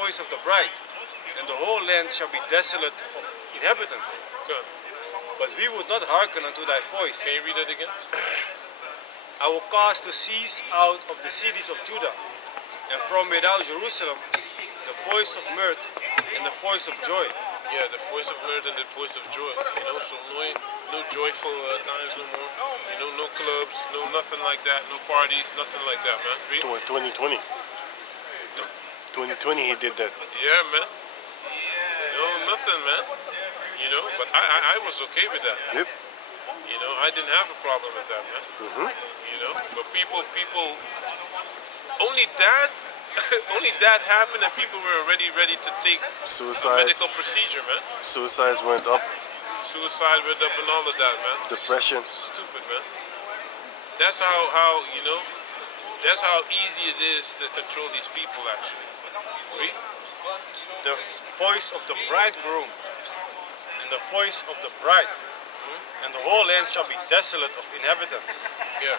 voice of the bride, and the whole land shall be desolate of inhabitants. Good. But we would not hearken unto thy voice. Can you read that again? I will cause to cease out of the cities of Judah, and from without Jerusalem, the voice of mirth and the voice of joy. Yeah, the voice of mirth and the voice of joy. You know, so no joyful times no more. You know, no clubs, no nothing like that, no parties, nothing like that, man. Read. 2020. 2020 he did that. Yeah, man. No, nothing, man. You know, but I was okay with that. Yep. You know, I didn't have a problem with that, man. You know, but people, only that happened, and people were already ready to take medical procedure, man. Suicides went up. Suicide went up and all of that, man. Depression. Stupid, man. That's how you know. That's how easy it is to control these people, actually. Read. The voice of the bridegroom and the voice of the bride, and the whole land shall be desolate of inhabitants. Yeah.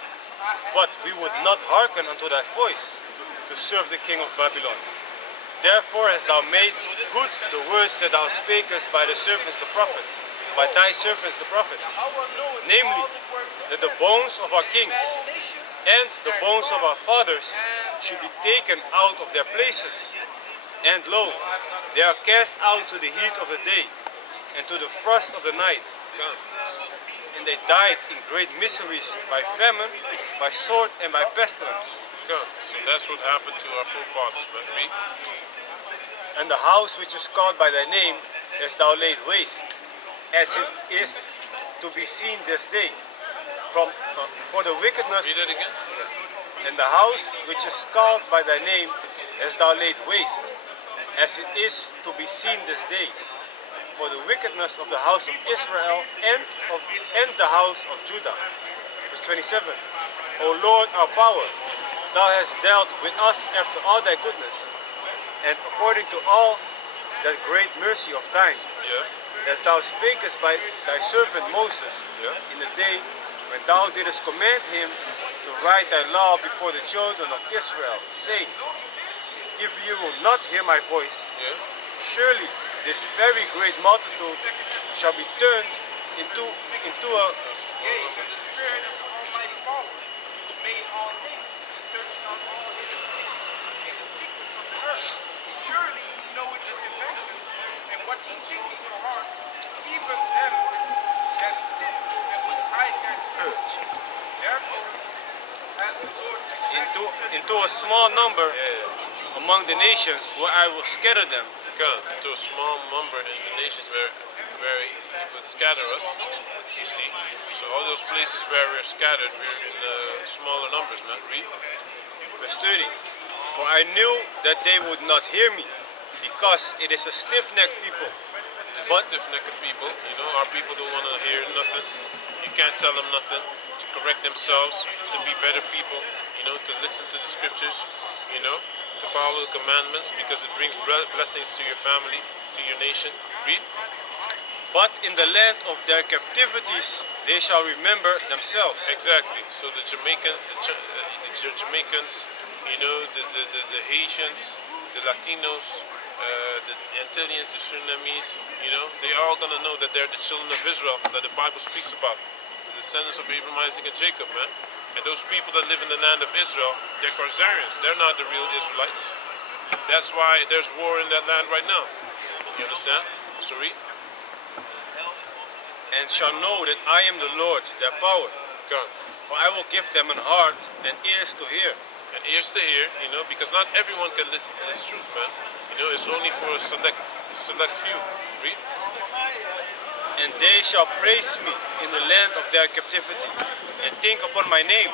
But we would not hearken unto thy voice to serve the king of Babylon. Therefore hast thou made good the words that thou spakest by the servants the prophets, by thy servants the prophets, namely, that the bones of our kings and the bones of our fathers should be taken out of their places. And lo, they are cast out to the heat of the day and to the frost of the night. And they died in great miseries by famine, by sword, and by pestilence. So that's what happened to our forefathers, man. Read. And the house which is called by thy name hast thou laid waste, as it is to be seen this day. For the wickedness. Read it again. And the house which is called by thy name hast thou laid waste, as it is to be seen this day. For the wickedness of the house of Israel and the house of Judah. Verse 27. O Lord our power, thou hast dealt with us after all thy goodness, and according to all that great mercy of thine, as thou spakest by thy servant Moses in the day when thou didst command him to write thy law before the children of Israel, saying, if you will not hear my voice, surely this very great multitude shall be turned into a surely you know it just inventions and what ye think in your hearts, even them that sin and would hide their sins. Therefore, as the Lord into a small number among the nations where I will scatter them. To a small number in the nations where he would scatter us, you see. So all those places where we're scattered, we're in smaller numbers, man. Read. Verse 30. For I knew that they would not hear me, because it is a stiff-necked people. This is stiff-necked people. You know, our people don't want to hear nothing. You can't tell them nothing. To correct themselves, to be better people, you know, to listen to the scriptures, you know, to follow the commandments, because it brings blessings to your family, to your nation. Read. But in the land of their captivities they shall remember themselves. Exactly. So the Jamaicans, the Jamaicans, you know, the Haitians, the Latinos, the Antillians, the Surinamese, you know, they all gonna know that they're the children of Israel that the Bible speaks about. The descendants of Abraham, Isaac, and Jacob, man. And those people that live in the land of Israel, they're Khazarians. They're not the real Israelites. That's why there's war in that land right now. You understand? So read. And shall know that I am the Lord, their power. God. For I will give them an heart and ears to hear. And ears to hear, you know, because not everyone can listen to this truth, man. You know, it's only for a select few. Read. And they shall praise me in the land of their captivity, and think upon my name,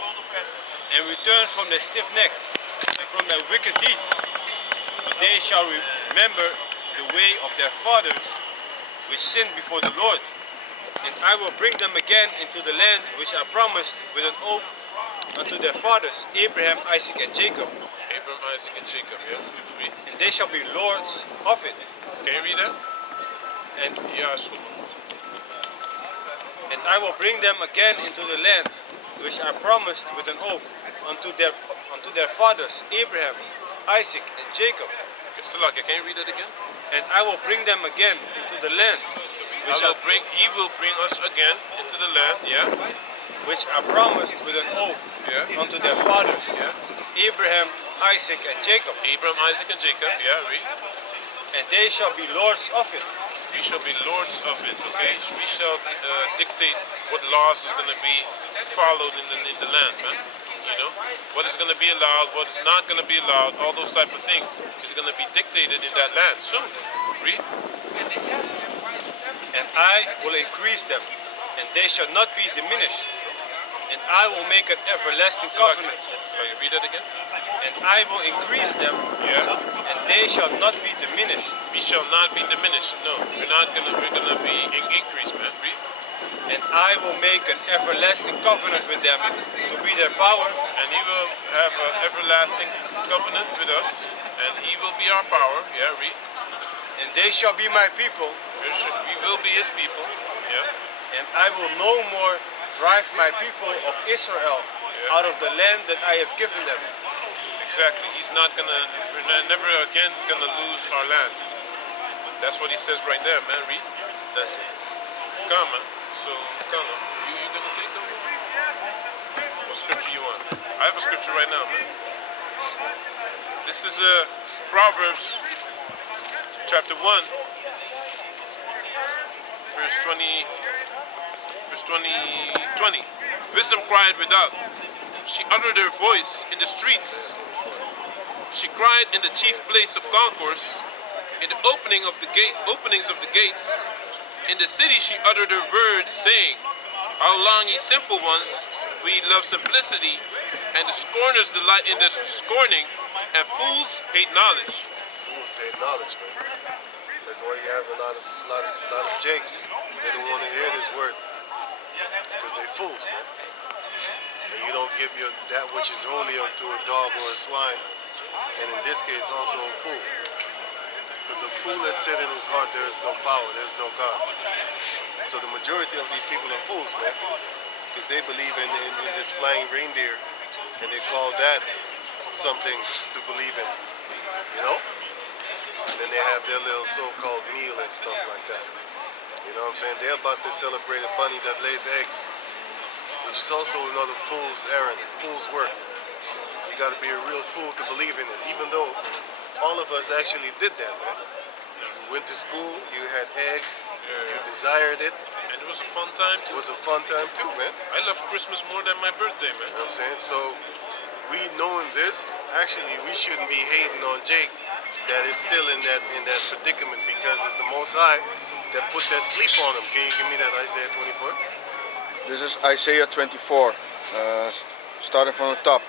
and return from their stiff neck, and from their wicked deeds. But they shall remember the way of their fathers, which sinned before the Lord. And I will bring them again into the land which I promised with an oath unto their fathers, Abraham, Isaac, and Jacob. Abraham, Isaac, and Jacob, yeah. Read. And they shall be lords of it. Can you read that? And yeah, it's good. And I will bring them again into the land which I promised with an oath unto their fathers, Abraham, Isaac, and Jacob. Salaka, can you read that again? And I will bring them again into the land which He will bring us again into the land, yeah? which I promised with an oath Yeah. unto their fathers, Yeah. Abraham, Isaac, and Jacob, Abraham, Isaac, and Jacob, yeah, read. and they shall be lords of it. We shall be lords of it, okay? We shall dictate what laws is going to be followed in the land, man. You know, what is going to be allowed, what is not going to be allowed, all those type of things is going to be dictated in that land soon. Read. And I will increase them, and they shall not be diminished. And I will make an everlasting covenant, So you read that again? and I will increase them, Yeah. and they shall not be diminished. We shall not be diminished. No, we're gonna be increased, man. Read. And I will make an everlasting covenant with them to be their power, And he will have an everlasting covenant with us, and he will be our power. Yeah, read. and they shall be my people, We will be his people. Yeah. and I will no more drive my people of Israel out of the land that I have given them. Exactly. We're never again gonna lose our land. That's what he says right there, man. Read. That's it. Come, man. So, come on. You gonna take them? What scripture you want? I have a scripture right now, man. This is Proverbs chapter 1, verse 20. Verse 20. Wisdom cried without. She uttered her voice in the streets. She cried in the chief place of concourse, in the openings of the gates. In the city she uttered her words, saying, How long, ye simple ones, will ye love simplicity, and the scorners delight in their scorning, and fools hate knowledge. Fools hate knowledge, man. That's why you have a lot of jakes. They don't want to hear this word. Because they fools, man. And you don't give that which is holy unto a dog or a swine. And in this case, also a fool. Because a fool that said in his heart, there is no power, there is no God. So the majority of these people are fools, man. Because they believe in this flying reindeer, and they call that something to believe in. You know? And then they have their little so-called meal and stuff like that. You know what I'm saying? They're about to celebrate a bunny that lays eggs, which is also another fool's errand, fool's work. You got to be a real fool to believe in it, even though all of us actually did that, man. You went to school, you had eggs, you desired it. And it was a fun time It too. was a fun time too, man. I love Christmas more than my birthday, man. You know what I'm saying? So, we knowing this, actually, we shouldn't be hating on Jake that is still in that predicament, because it's the Most High that put that sleep on him. Can you give me that Isaiah 24? This is Isaiah 24, starting from the top.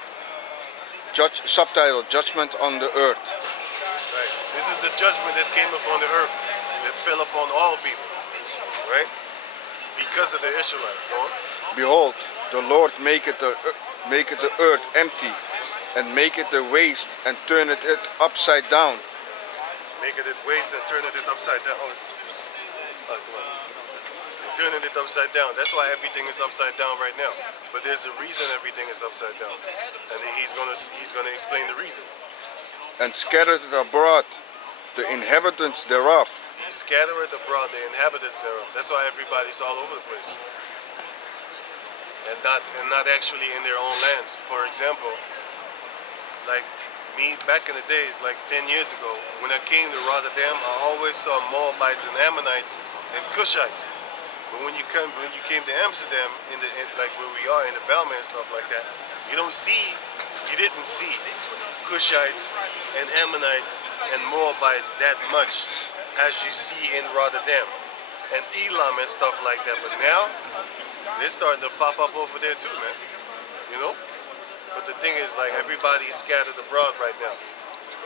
Subtitle, Judgment on the Earth. Right. This is the judgment that came upon the earth, that fell upon all people. Right? Because of the Israelites. Go on. Behold, the Lord maketh the earth empty, and maketh the waste, and turneth it upside down. Making it waste and turning it upside down. Come on. Turning it upside down. That's why everything is upside down right now. But there's a reason everything is upside down, and he's gonna explain the reason. And scattered it abroad the inhabitants thereof. He scattered abroad the inhabitants thereof. That's why everybody's all over the place, and not actually in their own lands. For example, like me back in the days, like 10 years ago, when I came to Rotterdam, I always saw Moabites and Ammonites and Cushites. But when you came to Amsterdam, like where we are in the Bijlmer and stuff like that, you didn't see Cushites and Ammonites and Moabites that much as you see in Rotterdam and Elam and stuff like that. But now they're starting to pop up over there too, man. You know? But the thing is, like, everybody's scattered abroad right now.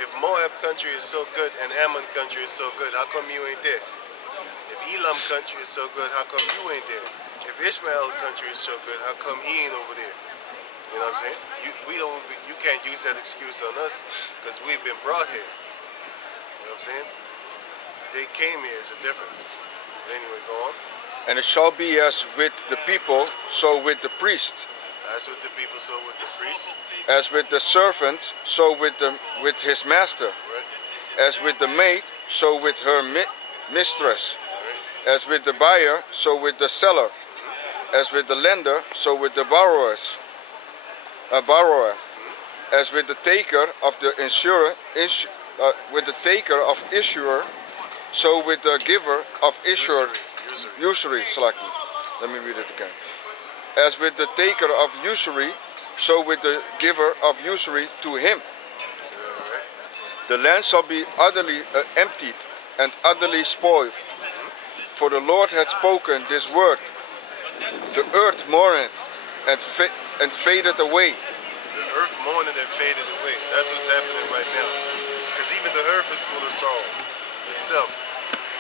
If Moab country is so good and Ammon country is so good, how come you ain't there? If Elam country is so good, how come you ain't there? If Ishmael country is so good, how come he ain't over there? You know what I'm saying? You can't use that excuse on us because we've been brought here. You know what I'm saying? They came here, it's a difference. But anyway, go on. And it shall be as with the people, so with the priest. As with the people, so with the priest. As with the servant, so with his master. Right? As with the maid, so with her mistress. Right? As with the buyer, so with the seller. As with the lender, so with the borrower. As with the taker of the with the taker of issuer, so with the giver of issuer. Usury. Let me read it again. As with the taker of usury, so with the giver of usury to him. The land shall be utterly emptied and utterly spoiled. For the Lord hath spoken this word. The earth mourneth and fadeth away. The earth mourned and faded away. That's what's happening right now. Because even the earth is full of sorrow itself.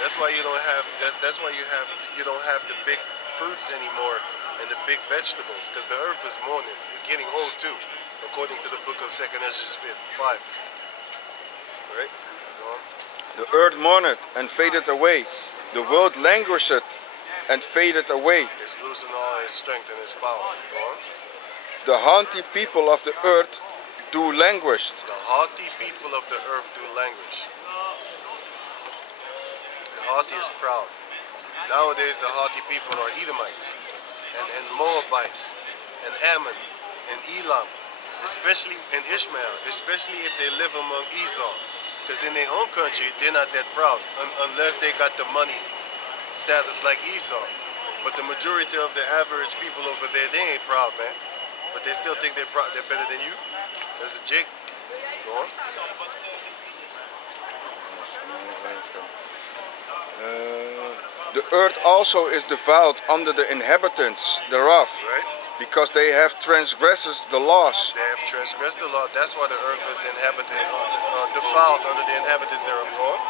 That's why you don't have. That's why you don't have the big fruits anymore and the big vegetables. Because the earth is mourning. It's getting old too, according to the book of 2 Ezra 5. Right? Go on. The earth mourneth and fadeth away. The world languisheth and fadeth away. It's losing all its strength and its power. Go on. The haughty people of the earth do languish. The haughty people of the earth do languish. The haughty is proud. Nowadays the haughty people are Edomites and Moabites and Ammon and Elam, especially in Ishmael, especially if they live among Esau. Because in their own country, they're not that proud unless they got the money status like Esau. But the majority of the average people over there, they ain't proud, man. But they still think they're better than you. That's a jig. Go on. The earth also is defiled under the inhabitants thereof, Right? because they have transgressed the laws. They have transgressed the law. That's why the earth is defiled under the inhabitants thereof. Go on.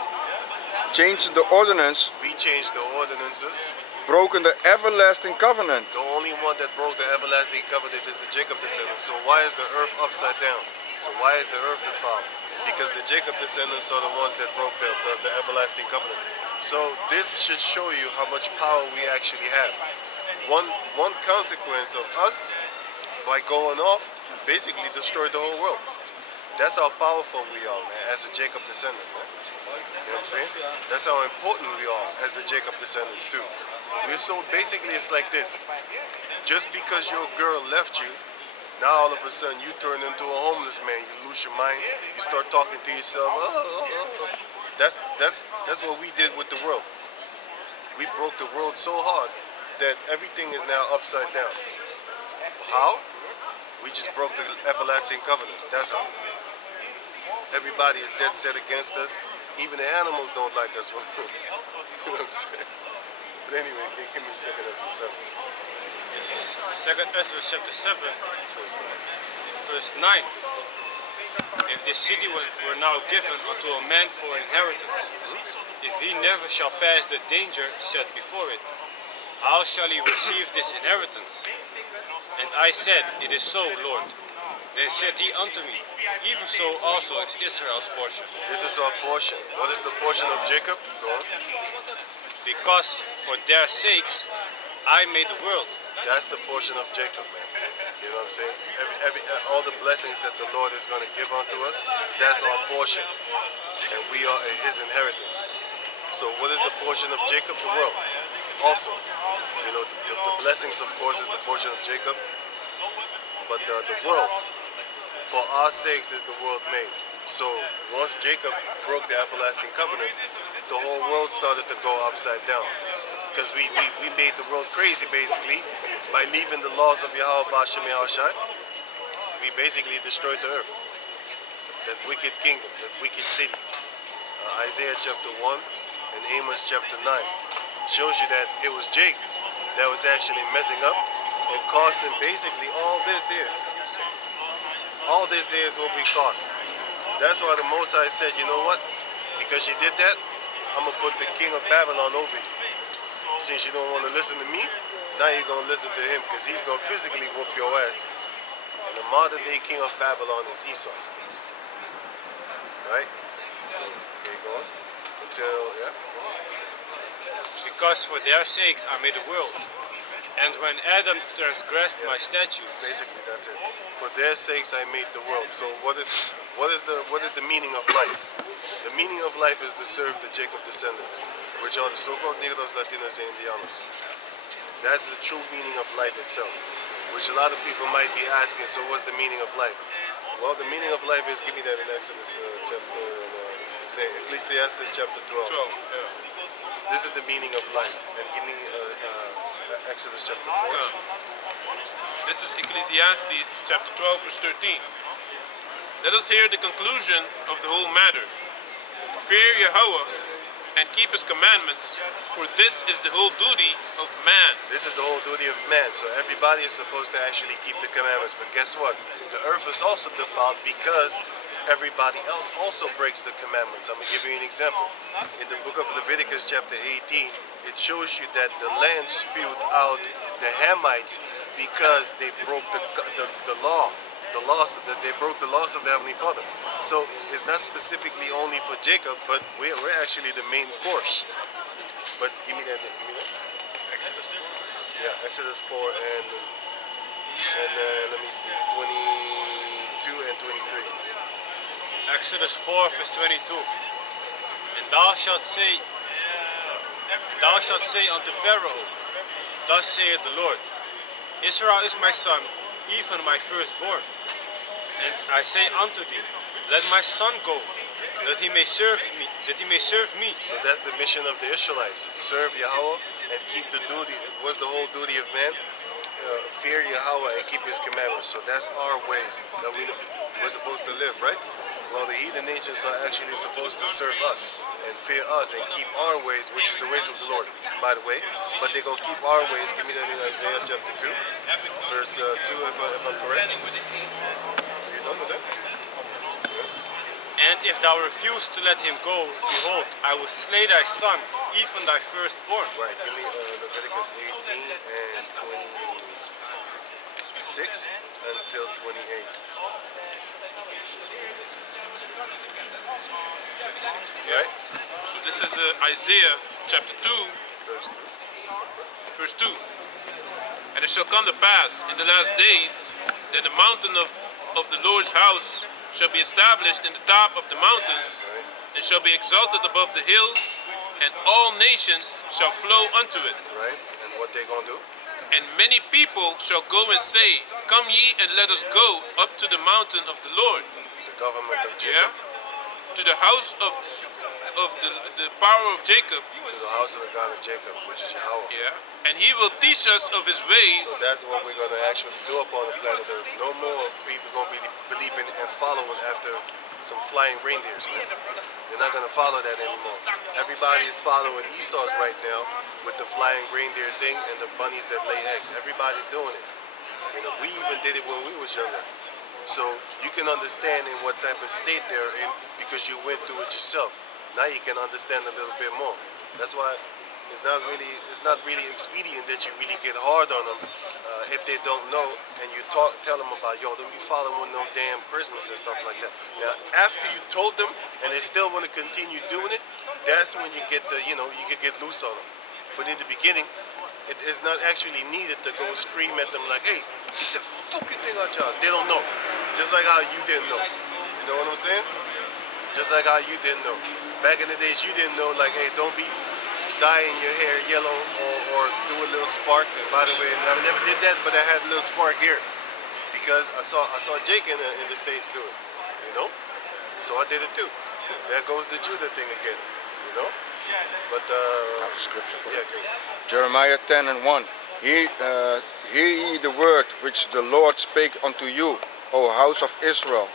Changed the ordinance, We changed the ordinances. broken the everlasting covenant. The only one that broke the everlasting covenant is the Jacob descendants. So why is the earth upside down? So why is the earth defiled? Because the Jacob descendants are the ones that broke the everlasting covenant. So this should show you how much power we actually have. One consequence of us, by going off, basically destroyed the whole world. That's how powerful we are, man, as a Jacob descendant, man. You know what I'm saying? That's how important we are as the Jacob descendants too. We're so, basically it's like this. Just because your girl left you, now all of a sudden you turn into a homeless man. You lose your mind. You start talking to yourself. That's what we did with the world. We broke the world so hard that everything is now upside down. How? We just broke the everlasting covenant. That's how. Everybody is dead set against us. Even the animals don't like us. You know what I'm saying? But anyway, give me 2 Ezra 7. This is 2 Ezra chapter 7, verse 9. If this city were now given unto a man for inheritance, if he never shall pass the danger set before it, how shall he receive this inheritance? And I said, It is so, Lord. Then said he unto me, Even so also is Israel's portion. This is our portion. What is the portion of Jacob? Go on. Because for their sakes I made the world. That's the portion of Jacob, man. You know what I'm saying? All the blessings that the Lord is going to give unto us, that's our portion. And we are his inheritance. So what is the portion of Jacob? The world. Also, you know, the blessings, of course, is the portion of Jacob. But the world, for our sakes is the world made. So once Jacob broke the everlasting covenant, the whole world started to go upside down. Because we made the world crazy, basically, by leaving the laws of Yahweh Ba'ashem Yahushai. We basically destroyed the earth. That wicked kingdom, that wicked city. Isaiah chapter 1 and Amos chapter 9 shows you that it was Jacob that was actually messing up and causing basically all this here. All this here is what we caused. That's why the Most High said, you know what? Because you did that, I'm going to put the king of Babylon over you. Since you don't want to listen to me, now you're going to listen to him because he's going to physically whoop your ass. And the modern day king of Babylon is Esau. Right? Okay, go on. Until, yeah. Because for their sakes I made the world. And when Adam transgressed my statutes, Basically, that's it. For their sakes, I made the world. So what is the meaning of life? The meaning of life is to serve the Jacob descendants, which are the so-called Negros, Latinos, and Indianos. That's the true meaning of life itself, which a lot of people might be asking, so what's the meaning of life? Well, the meaning of life is, give me that in Exodus chapter, Ecclesiastes chapter 12. 12, yeah. This is the meaning of life. And give me Exodus chapter 4. This is Ecclesiastes chapter 12, verse 13. Let us hear the conclusion of the whole matter. Fear Yahweh and keep his commandments, for this is the whole duty of man. This is the whole duty of man. So everybody is supposed to actually keep the commandments. But guess what? The earth is also defiled because everybody else also breaks the commandments. I'm going to give you an example. In the book of Leviticus chapter 18, it shows you that the land spewed out the Hamites because they broke the law. That they broke the laws of the Heavenly Father. So it's not specifically only for Jacob, but we're actually the main course. But give me that. Exodus 4. Yeah, Exodus 4 and let me see, 22 and 23. Exodus 4, verse 22. And thou shalt say unto Pharaoh, thus saith the Lord, Israel is my son, even my firstborn. And I say unto thee, let my son go, that he may serve me. So that's the mission of the Israelites: serve Yahweh and keep the duty. What's the whole duty of man? Fear Yahweh and keep His commandments. So that's our ways that we're supposed to live, right? Well, the heathen nations are actually supposed to serve us and fear us and keep our ways, which is the ways of the Lord, by the way. But they're going to keep our ways. Give me that in Isaiah chapter 2, verse 2, if I'm correct. Are you done with that? And if thou refuse to let him go, behold, I will slay thy son, even thy firstborn. Right, give me Leviticus 18 and 26 until 28. Right? So this is Isaiah chapter 2, Verse 2. verse 2. And it shall come to pass in the last days that the mountain of the Lord's house shall be established in the top of the mountains, and shall be exalted above the hills, and all nations shall flow unto it. Right? And what they gonna do? And many people shall go and say, Come ye and let us go up to the mountain of the Lord, The government of yeah, Jacob, to the house of the power of Jacob, to the house of the God of Jacob, which is Yahweh. yeah, and he will teach us of his ways. So that's what we're gonna actually do upon the planet Earth. No more people gonna be believing and following after some flying reindeers, man. They're not gonna follow that anymore. Everybody is following Esau's right now with the flying reindeer thing and the bunnies that lay eggs. Everybody's doing it. You know, we even did it when we was younger. So you can understand in what type of state they're in because you went through it yourself. Now you can understand a little bit more. That's why it's not really expedient that you really get hard on them if they don't know, and you tell them about, yo, don't be following no damn Christmas and stuff like that. Now, after you told them and they still want to continue doing it, that's when you get you can get loose on them. But in the beginning, it is not actually needed to go scream at them like, hey, get the fucking thing out your house. They don't know. Just like how you didn't know. You know what I'm saying? Just like how you didn't know. Back in the days, you didn't know, like, hey, don't be dyeing your hair yellow or do a little spark. And by the way, I never did that, but I had a little spark here because I saw Jake in the States do it, you know? So I did it too. There goes the Judah thing again, you know? But, Scripture for yeah, it. okay. Jeremiah 10 and 1. Hear ye the word which the Lord spake unto you, O house of Israel.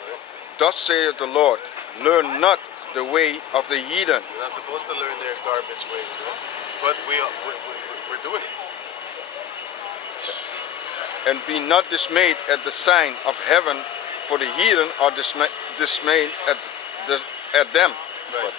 Thus saith the Lord, learn not the way of the heathen. We're not supposed to learn their garbage ways, man. But we're doing it. And be not dismayed at the sign of heaven, for the heathen are dismayed at them. Right.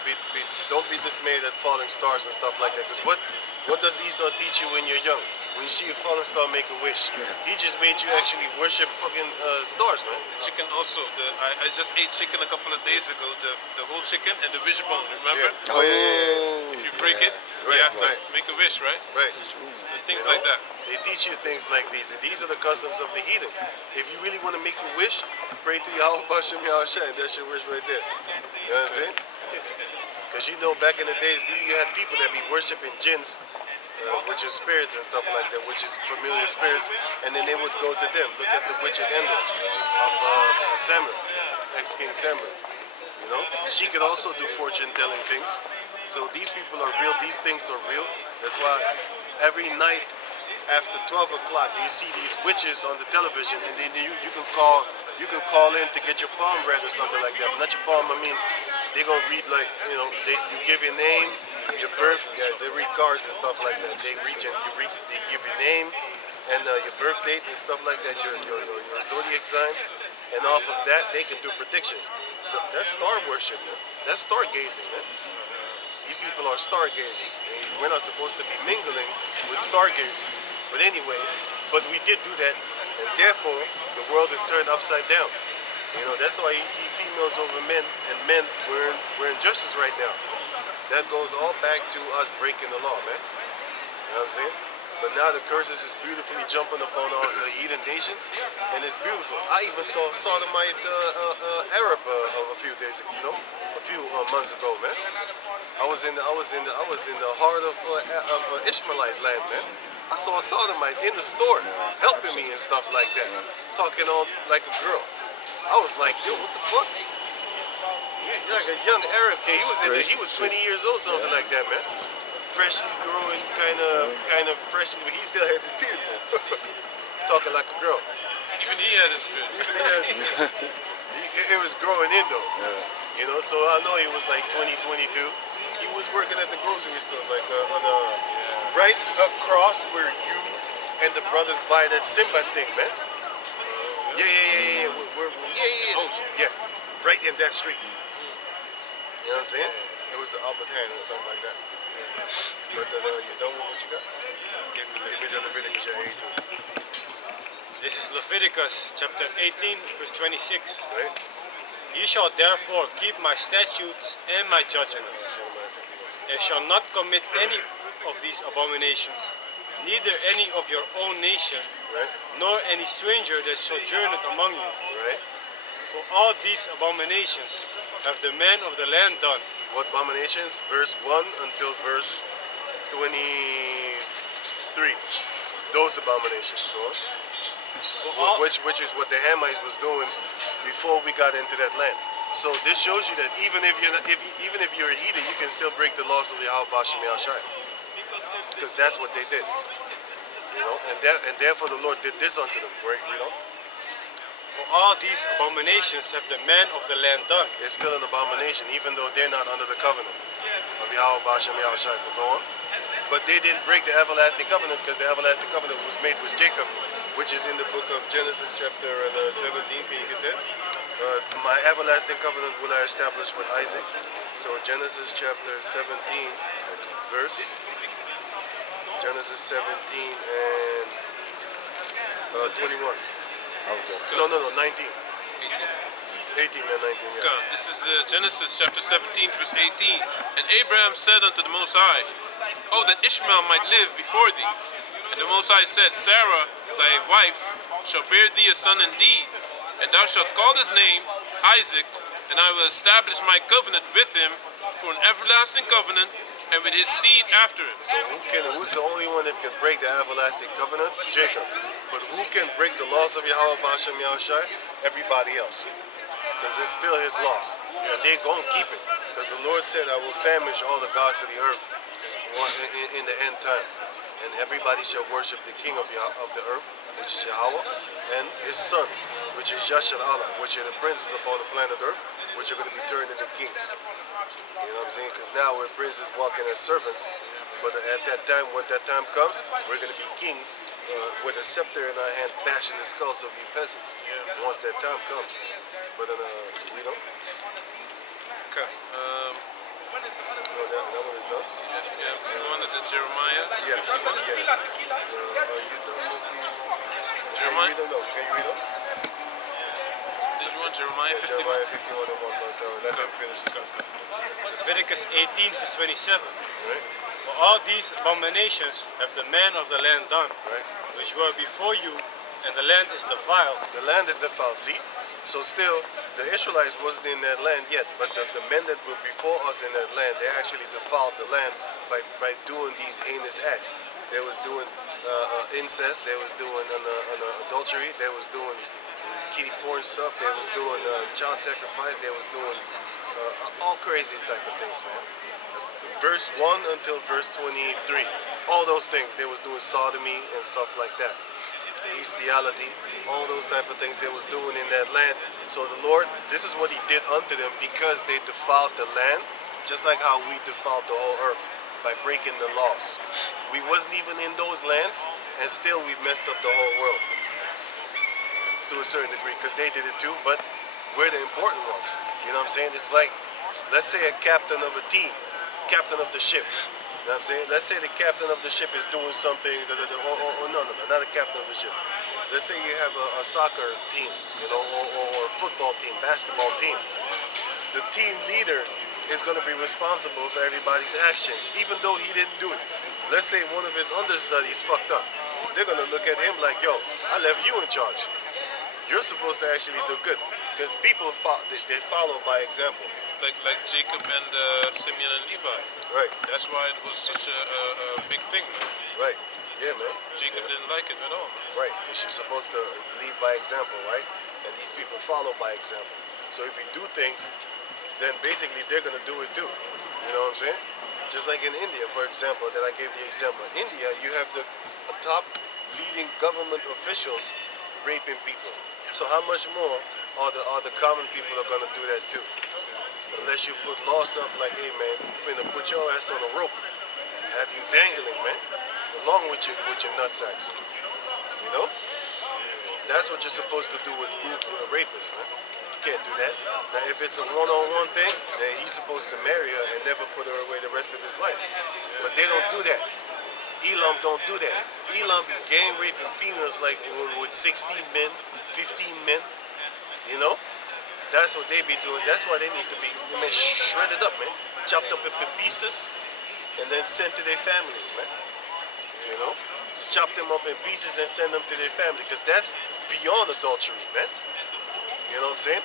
Don't be dismayed at falling stars and stuff like that. Because what does Esau teach you when you're young? when you see a fallen star, make a wish. He just made you actually worship fucking stars, man. Chicken also. I just ate chicken a couple of days ago. The whole chicken and the wishbone. Remember? Yeah. Oh, yeah. If you break it, Right, you have to right. make a wish, right? Right. So things You know? like that. They teach you things like these, and these are the customs of the heathens. If you really want to make a wish, pray to Yahweh Bashem Yahushai, and that's your wish right there. You know what I'm saying? Because you know, back in the days, you had people that be worshiping jinns, which are spirits and stuff like that, which is familiar spirits, and then they would go to them. Look at the witch at Endor of Samuel, ex-King Samuel. You know, she could also do fortune-telling things. So these people are real. These things are real. That's why every night after 12 o'clock, you see these witches on the television, and then you can call in to get your palm read or something like that. But not your palm. I mean, they're gonna read like, you know, you give your name, your birth. Yeah, they read cards and stuff like that. They give your name and your birth date and stuff like that. Your zodiac sign, and off of that they can do predictions. That's star worship, man. That's stargazing, man. These people are stargazers. We're not supposed to be mingling with stargazers. But anyway, we did do that, and therefore the world is turned upside down. You know, that's why you see females over men, and men we're in justice right now. That goes all back to us breaking the law, man. You know what I'm saying? But now the curses is beautifully jumping upon all the heathen nations, and it's beautiful. I even saw sodomite Arab a few days ago, you know, a few months ago, man. I was in the heart of Ishmaelite land, man. I saw a sodomite in the store helping me and stuff like that, talking on like a girl. I was like, dude, what the fuck? Like a young Arab kid. He was 20 years old, something like that, man. Freshly growing, kind of freshly, but he still had his beard though. Talking like a girl. Even he had his beard. It was growing in though. You know, so I know he was like 20, 22. He was working at the grocery store, like right across where you and the brothers buy that Simba thing, man. Yeah. Yeah. Right in that street. You know what I'm saying? It was the Albert Hand and stuff like that. But you know what you got? Give me the Leviticus, yeah, 18. This is Leviticus chapter 18, verse 26. Right? Ye shall therefore keep my statutes and my judgments, and shall not commit any of these abominations, neither any of your own nation, Right? nor any stranger that sojourneth among you. Right? For all these abominations have the men of the land done. What abominations? Verse 1 until verse 23. Those abominations, go on. For all, Which is what the Hamites was doing before we got into that land. So this shows you that even if you're a heathen, you can still break the laws of Yahweh Bashem Yahushai, because that's what they did. You know, and therefore the Lord did this unto them. Right? You know, for all these abominations have the men of the land done. it's still an abomination, even though they're not under the covenant of Yahweh Bashem Yahushai. Go on. But they didn't break the everlasting covenant, because the everlasting covenant was made with Jacob, which is in the book of Genesis chapter 17. Can you get that? My everlasting covenant will I establish with Isaac. So Genesis chapter 17, verse Genesis 17 and 21. No, 19. 18 and 19, yeah. Okay, this is Genesis chapter 17, verse 18. And Abraham said unto the Most High, Oh, that Ishmael might live before thee. And the Most High said, Sarah, thy wife, shall bear thee a son indeed, and thou shalt call his name Isaac, and I will establish my covenant with him for an everlasting covenant, and with his seed after him. So who's the only one that can break the everlasting covenant? Jacob. But who can break the laws of Yahweh Bashem Yahushai? Everybody else. Because it's still his laws. And they're going to keep it. Because the Lord said, I will famish all the gods of the earth in the end time. And everybody shall worship the king of the earth, which is Yahweh, and his sons, which is Yashan Allah, which are the princes upon the planet earth, which are going to be turned into kings. You know what I'm saying? Because now we're princes walking as servants, but at that time, when that time comes, we're going to be kings with a scepter in our hand, bashing the skulls of you peasants. Once that time comes. But we don't. Okay. Oh, that one is done. know? Yeah, you wanted the Jeremiah Yeah. 51? Yeah. Are you done with Jeremiah? Can you read them? No. Can you read them? Did you want Jeremiah 51? Jeremiah 51 and 1, but let him finish it. Leviticus 18 verse 27. Right? For all these abominations have the men of the land done, Right? which were before you, and the land is defiled. The land is defiled. See? So still, the Israelites wasn't in that land yet, but the men that were before us in that land, they actually defiled the land by doing these heinous acts. They was doing incest, they was doing adultery, they was doing kiddie porn stuff, they was doing child sacrifice, they was doing all crazy type of things, man. Verse 1 until verse 23, all those things, they was doing sodomy and stuff like that. Bestiality, all those type of things they was doing in that land. So the Lord, this is what he did unto them because they defiled the land, just like how we defiled the whole earth by breaking the laws. We wasn't even in those lands, and still we messed up the whole world to a certain degree, because they did it too, but we're the important ones. You know what I'm saying? It's like, let's say a captain of a team, captain of the ship. You know what I'm saying? Let's say the captain of the ship is doing something, no, not a captain of the ship. Let's say you have a soccer team, you know, or a football team, basketball team. The team leader is going to be responsible for everybody's actions, even though he didn't do it. Let's say one of his understudies fucked up. They're going to look at him like, yo, I left you in charge. You're supposed to actually do good. Because people, they follow by example. Like Jacob and Simeon and Levi. Right, That's why it was such a big thing, man. right. Yeah, man. Jacob didn't like it at all. Right, because you're supposed to lead by example, right? And these people follow by example. So if you do things, then basically they're going to do it too. You know what I'm saying? Just like in India, for example, that I gave the example. In India, you have the top leading government officials raping people. So how much more are the common people are going to do that too? Unless you put laws up like, hey man, we're going to put your ass on a rope. Have you dangling, man, along with your nutsacks. You know? That's what you're supposed to do with rapists, man. You can't do that. Now, if it's a one-on-one thing, then he's supposed to marry her and never put her away the rest of his life. But they don't do that. Elam don't do that. Elam be gang raping females like with 16 men, 15 men. You know? That's what they be doing. That's why they need to be shredded up, man. Chopped up in pieces and then sent to their families, man. You know? Just chop them up in pieces and send them to their family, because that's beyond adultery, man. You know what I'm saying?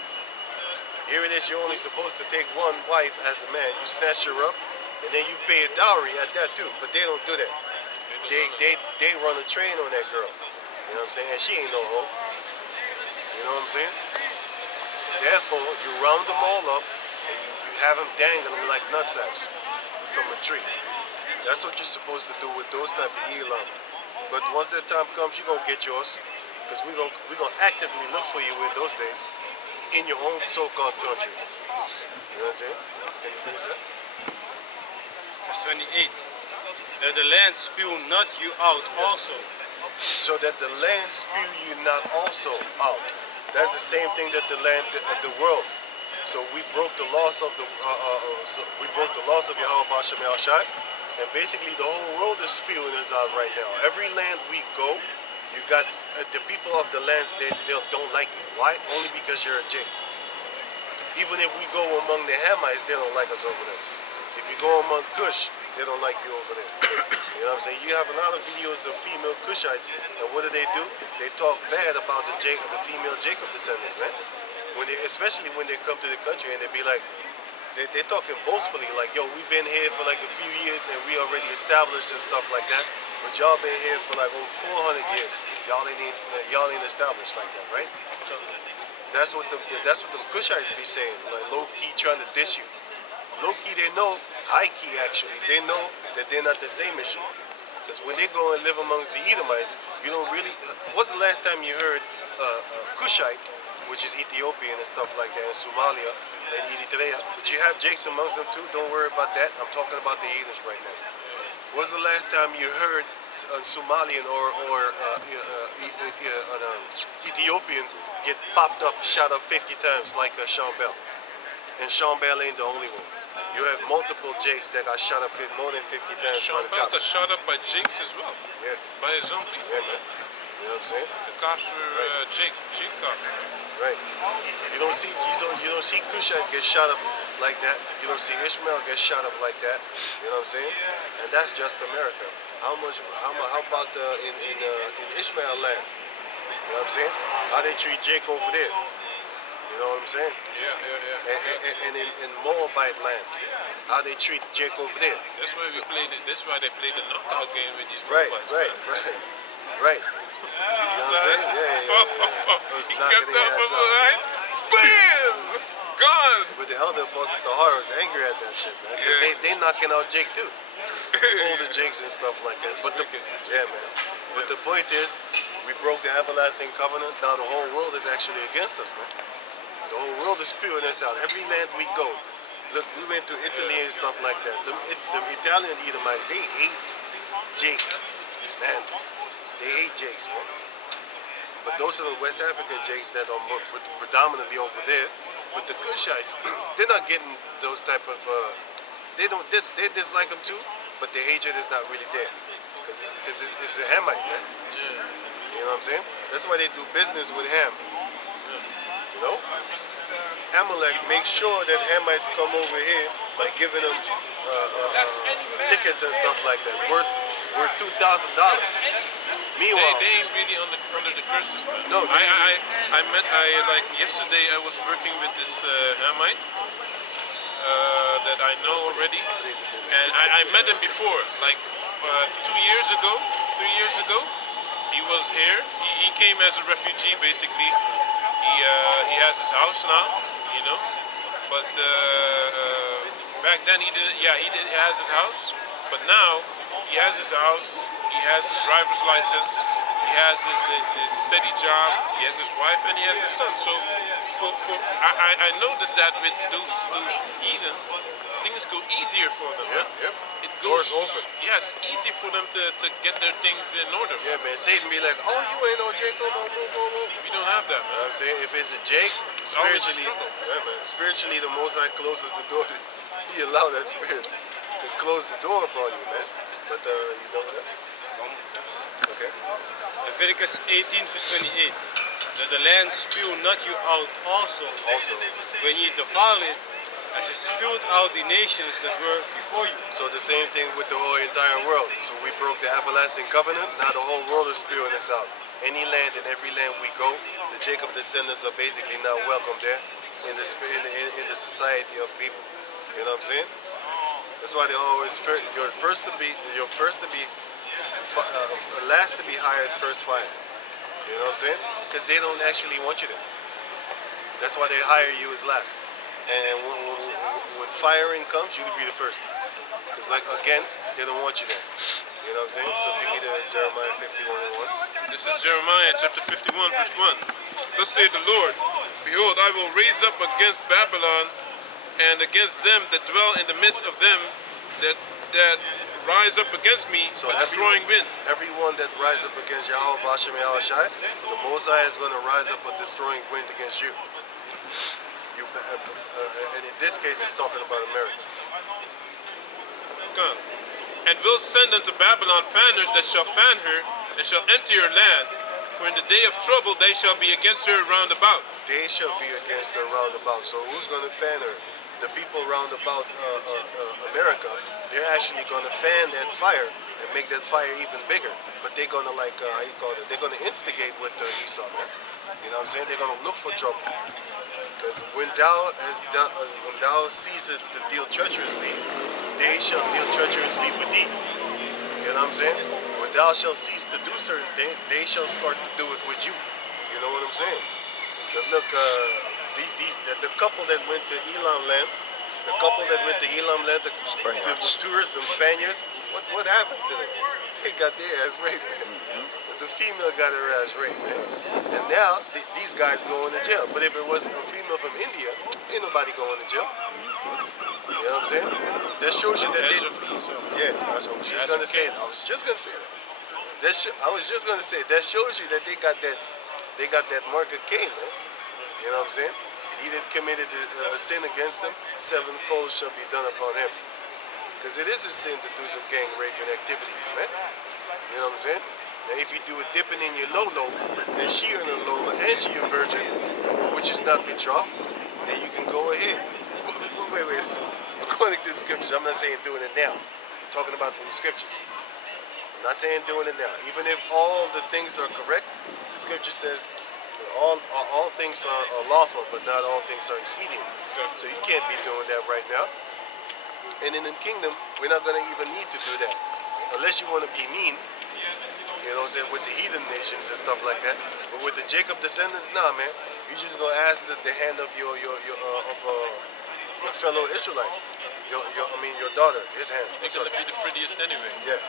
Here it is, you're only supposed to take one wife as a man. You snatch her up and then you pay a dowry at that too. But they don't do that. They run a train on that girl. You know what I'm saying? And she ain't no hoe. You know what I'm saying? Therefore, you round them all up and you have them dangling like nutsacks from a tree. That's what you're supposed to do with those type of elam. But once that time comes, you're going to get yours. Because we're gonna actively look for you in those days in your own so-called country. You know what I'm saying? Can you finish that? Verse 28. That the land spew not you out also. So that the land spew you not also out. That's the same thing that the land, the world. So we broke the laws of the Yahweh Bashem El Shai, and basically the whole world is spewing us out right now. Every land we go, you got the people of the lands they don't like you. Why? Only because you're a J. Even if we go among the Hamites, they don't like us over there. If you go among Cush, they don't like you over there. You know what I'm saying? You have a lot of videos of female Cushites, and what do? They talk bad about the female Jacob descendants, man. Especially when they come to the country and they be like, they're talking boastfully like, yo, we've been here for like a few years and we already established and stuff like that. But y'all been here for like over 400 years. Y'all ain't established like that, right? That's what the Cushites be saying, like low key trying to diss you. Low key they know, high key actually, they know that they're not the same as you. Because when they go and live amongst the Edomites, you don't really. What's the last time you heard Cushite, which is Ethiopian and stuff like that, in Somalia and Eritrea? But you have Jakes amongst them too. Don't worry about that. I'm talking about the Edoms right now. When's the last time you heard a Somalian or Ethiopian get popped up, shot up 50 times like Sean Bell? And Sean Bell ain't the only one. You have multiple Jakes that got shot up more than 50 times by Sean the Bell got cops. shot up by Jakes as well, Yeah, by his own people. yeah, man. You know what I'm saying? The cops were Jake cops. Right. You don't see Kushite get shot up like that. You don't see Ishmael get shot up like that. You know what I'm saying? And that's just America. How about in Ishmael land? You know what I'm saying? How they treat Jake over there? You know what I'm saying? Yeah. And in Moabite land, how they treat Jake over there? That's why That's why they played the knockout game with these Right, Moabites, right, man. right, right. You know what I'm saying? Yeah. Those He knocking kept their up ass with out. right? Bam! Gone! But the elder apostle Tahar was angry at that shit, man. Because Yeah. they knocking out Jake too. Older Jakes and stuff like that. But yeah, man. But the point is, we broke the everlasting covenant. Now the whole world is actually against us, man. The whole world is spewing us out. Every land we go. Look, we went to Italy and stuff like that. The Italian Edomites, they hate Jake. Man, they hate Jakes, man. But those are the West African Jakes that are predominantly over there. But the Cushites, they're not getting those type of, they dislike them too, but the hatred is not really there. Because it's a Hamite, man. You know what I'm saying? That's why they do business with Ham. You know? Amalek makes sure that Hamites come over here by giving them tickets and stuff like that, worth $2,000. Meanwhile, They ain't really under the curses, man. No, like yesterday I was working with this Hamite that I know already, and I met him before, like 2 years ago, 3 years ago. He was here. He came as a refugee, basically. He has his house now, you know. But back then he didn't. Yeah, he has his house. But now he has his house. He has his driver's license. He has his steady job. He has his wife and he has his son. So I noticed that with those heathens, things go easier for them. Yep. It Doors goes open. yes, easy for them to get their things in order. Yeah, man. Satan be like, oh, you ain't no Jake, no, move. We don't have that, You man. know what I'm saying? If it's a Jake, It's always a spiritually, struggle. yeah, man, spiritually the Most High closes the door. He allow that spirit to close the door upon you, man. But you know that? Okay. Leviticus 18 verse 28. That the land spew not you out also when ye defile it, as it spewed out the nations that were before you. So the same thing with the whole entire world. So we broke the everlasting covenant. Now the whole world is spewing us out. Any land and every land we go, the Jacob descendants are basically now welcome there in the society of people. You know what I'm saying? That's why they always you're last to be hired, first fired. You know what I'm saying? Because they don't actually want you there. That's why they hire you as last. And when firing comes, you can be the first. It's like, again, they don't want you there. You know what I'm saying? So give me the Jeremiah 51:1. This is Jeremiah chapter 51 verse 1. Thus saith the Lord, behold, I will raise up against Babylon and against them that dwell in the midst of them that rise up against me a destroying wind. Everyone that rises up against Yahweh Bashem Yahushai, the Most High is going to rise up a destroying wind against you. And in this case, it's talking about America. Come. And will send unto Babylon fanners that shall fan her, and shall enter your land. For in the day of trouble they shall be against her round about. They shall be against her round about. So who's going to fan her? The people round about America, they're actually going to fan that fire and make that fire even bigger. But they're going to they're going to instigate with Esau, man. You know what I'm saying? They're going to look for trouble. Because when thou ceasest to deal treacherously, they shall deal treacherously with thee. You know what I'm saying? When thou shalt cease to do certain things, they shall start to do it with you. You know what I'm saying? But look, the couple that went to Elam land, the tourists, them Spaniards, what happened to them? They got their ass raped, man. The female got her ass raped, man. And now, these guys going to jail. But if it was a female from India, ain't nobody going to jail. You know what I'm saying? That shows you that they... Yeah, I was just going to say it. That shows you that they got that mark of Cain, man. You know what I'm saying? he that committed a sin against them, sevenfold shall be done upon him. Because it is a sin to do some gang raping activities, man. You know what I'm saying? Now if you do it dipping in your lolo, and she in a lolo, and she a virgin, which is not betrothed, then you can go ahead. Wait. According to the scriptures, I'm not saying doing it now. I'm talking about in the scriptures. I'm not saying doing it now. Even if all the things are correct, the scripture says all things are lawful, but not all things are expedient. So you can't be doing that right now. And in the kingdom, we're not going to even need to do that. Unless you want to be mean, you know what I'm saying, with the heathen nations and stuff like that. But with the Jacob descendants, nah, man. You're just going to ask the hand of your fellow Israelite. Your daughter, his hand. They're going to be the prettiest anyway. Yeah.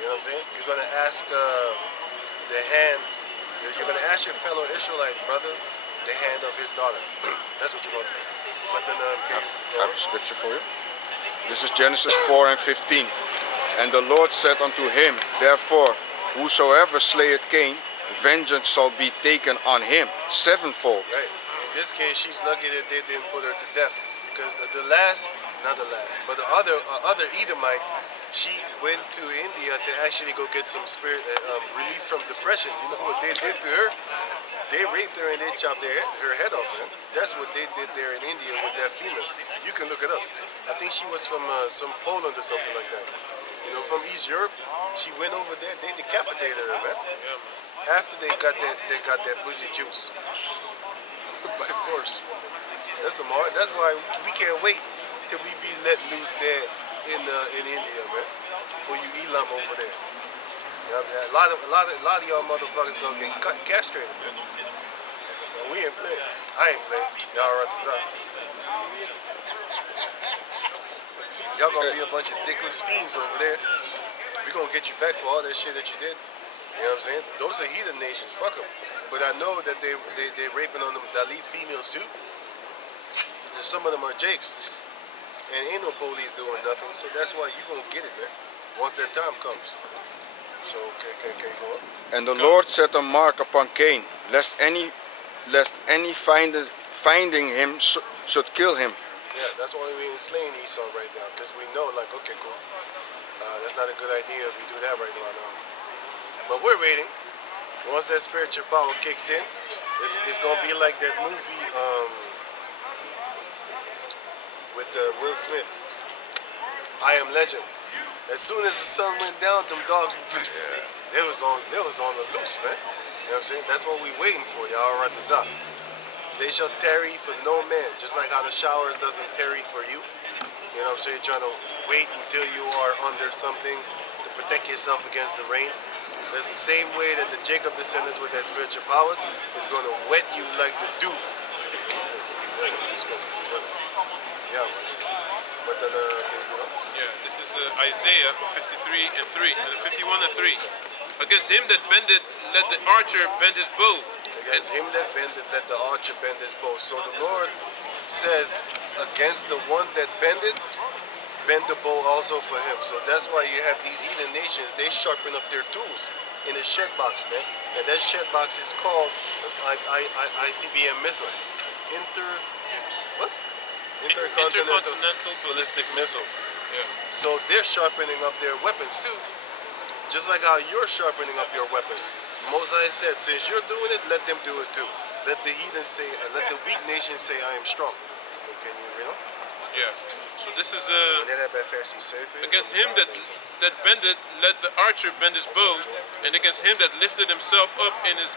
You know what I'm saying? You're going to ask the hand, you're going to ask your fellow Israelite brother the hand of his daughter. That's what you're going to do. But then, I have a scripture for you. This is Genesis 4 and 15. And the Lord said unto him, therefore, whosoever slayeth Cain, vengeance shall be taken on him sevenfold. Right. In this case, she's lucky that they didn't put her to death. Because the other Edomite, she went to India to actually go get some relief from depression. You know what they did to her? They raped her and they chopped her head off, man. That's what they did there in India with that female. You can look it up. I think she was from some Poland or something like that. You know, from East Europe. She went over there. They decapitated her, man. After they got that pussy juice. By force. That's why we can't wait till we be let loose there in India, man. For you Elam over there. Yeah, a lot of y'all motherfuckers gonna get castrated, man. And we ain't playing. I ain't playing. Y'all right this up. Y'all gonna be a bunch of dickless fiends over there. We gonna get you back for all that shit that you did. You know what I'm saying? Those are heathen nations. Fuck them. But I know that they raping on them Dalit females too. And some of them are jakes. And ain't no police doing nothing. So that's why you gonna get it, man. Once that time comes. So can you go up? And the Lord set a mark upon Cain, lest any finding him should kill him. Yeah, that's why we ain't slaying Esau right now, because we know, like, okay, cool. That's not a good idea if we do that right now. But we're waiting. Once that spiritual power kicks in, it's gonna be like that movie with Will Smith, I Am Legend. As soon as the sun went down, them dogs, they was on the loose, man. You know what I'm saying? That's what we waiting for, y'all. Right this up. They shall tarry for no man, just like how the showers doesn't tarry for you. You know what I'm saying? Trying to wait until you are under something to protect yourself against the rains. That's the same way that the Jacob descendants with their spiritual powers is going to wet you like the dew. Yeah. But then, yeah, this is Isaiah 53 and 3, and 51 and 3. Against him that bended, let the archer bend his bow. Against him that bended, let the archer bend his bow. So the Lord says, against the one that bended, bend the bow also for him. So that's why you have these heathen nations, they sharpen up their tools in a shed box, man. And that shed box is called ICBM missile. Intercontinental ballistic missiles. Yeah. So they're sharpening up their weapons too. Just like how you're sharpening up your weapons. Moses said, since you're doing it, let them do it too. Let the heathen say, let the weak nation say, I am strong. Can you read on? Yeah. So this is against him that bended, let the archer bend his bow, and against him that lifted himself up in his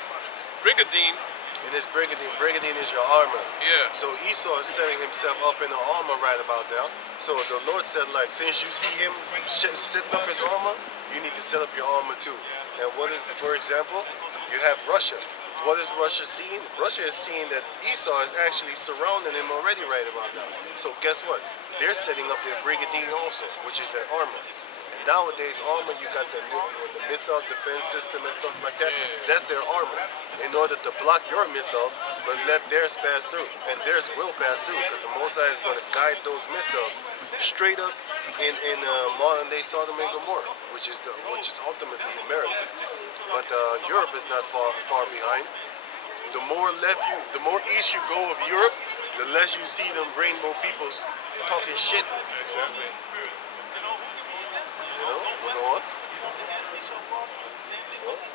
brigadine. In his brigadine is your armor. Yeah. So Esau is setting himself up in the armor right about now. So the Lord said, like, since you see him setting up his armor, you need to set up your armor too. And what is, for example, you have Russia. What is Russia seeing? Russia is seeing that Esau is actually surrounding him already right about now. So guess what? They're setting up their brigadine also, which is their armor. And nowadays, armor, you got the missile defense system and stuff like that. That's their armor. In order to block your missiles, but let theirs pass through. And theirs will pass through, because the Mosai is going to guide those missiles straight up in modern day Sodom and Gomorrah, which is ultimately America. But Europe is not far behind. The more east you go of Europe, the less you see them rainbow peoples talking shit. Exactly. You know, we'll go on.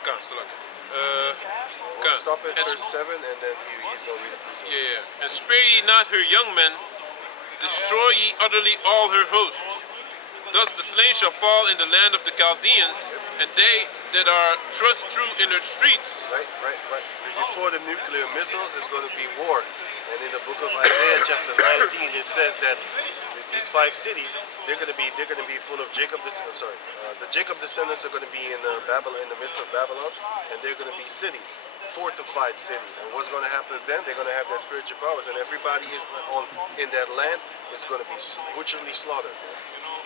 Kan, select. We'll stop at verse 7 and then he's going to read the precept. Yeah. And spare ye not her young men, destroy ye utterly all her host. Thus the slain shall fall in the land of the Chaldeans, and they that are thrust through in her streets. Right. Before the nuclear missiles, it's going to be war. And in the book of Isaiah, chapter 19, it says that these 5 cities, they're going to be full of Jacob. The Jacob descendants are going to be in Babylon, in the midst of Babylon, and they're going to be cities, fortified cities. And what's going to happen then? They're going to have their spiritual powers, and everybody is in that land is going to be butcherly slaughtered.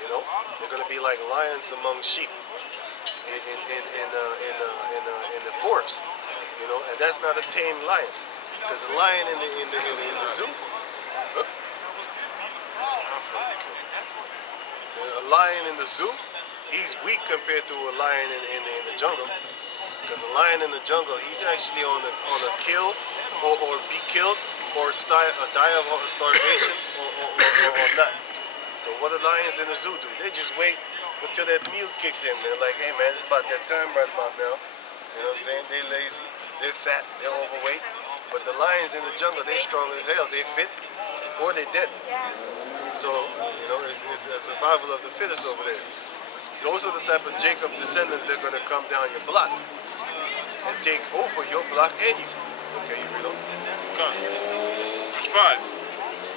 You know, they're going to be like lions among sheep in the forest. You know, and that's not a tame lion, because a lion in the zoo. A lion in the zoo, he's weak compared to a lion in the jungle. Because a lion in the jungle, he's actually on a kill or be killed or die of starvation or not. So what the lions in the zoo do? They just wait until that meal kicks in. They're like, hey man, it's about that time right about now. You know what I'm saying? They're lazy, they're fat, they're overweight. But the lions in the jungle, they're strong as hell. They fit or they dead. So, you know, it's a survival of the fittest over there. Those are the type of Jacob descendants that are going to come down your block and take over your block and you. Okay, you read on. Verse 5.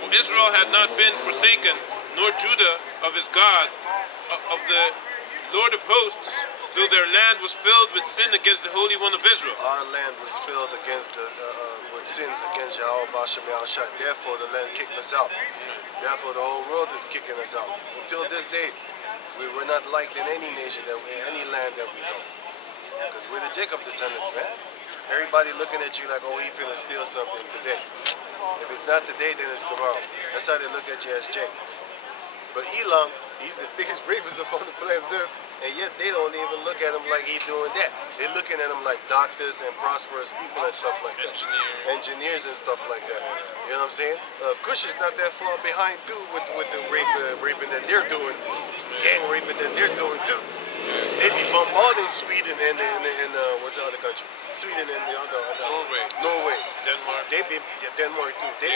For Israel had not been forsaken, nor Judah of his God, of the Lord of hosts, though their land was filled with sin against the Holy One of Israel. Our land was filled against with sins against Yahweh Bashem Yahushua. Therefore the land kicked us out. Therefore the whole world is kicking us out. Until this day, we were not liked in any nation, any land that we know. Because we're the Jacob descendants, man. Everybody looking at you like, oh, he finna steal something today. If it's not today, then it's tomorrow. That's how they look at you as Jacob. But Elam, he's the biggest rapist upon the planet Earth, and yet they don't even look at him like he's doing that. They're looking at him like doctors and prosperous people and stuff like that. Engineers and stuff like that. You know what I'm saying? Kush is not that far behind too with the raping that they're doing, gang raping that they're doing too. They be bombarding Sweden and what's the other country? Sweden and the other Norway. Denmark. They be Denmark too. They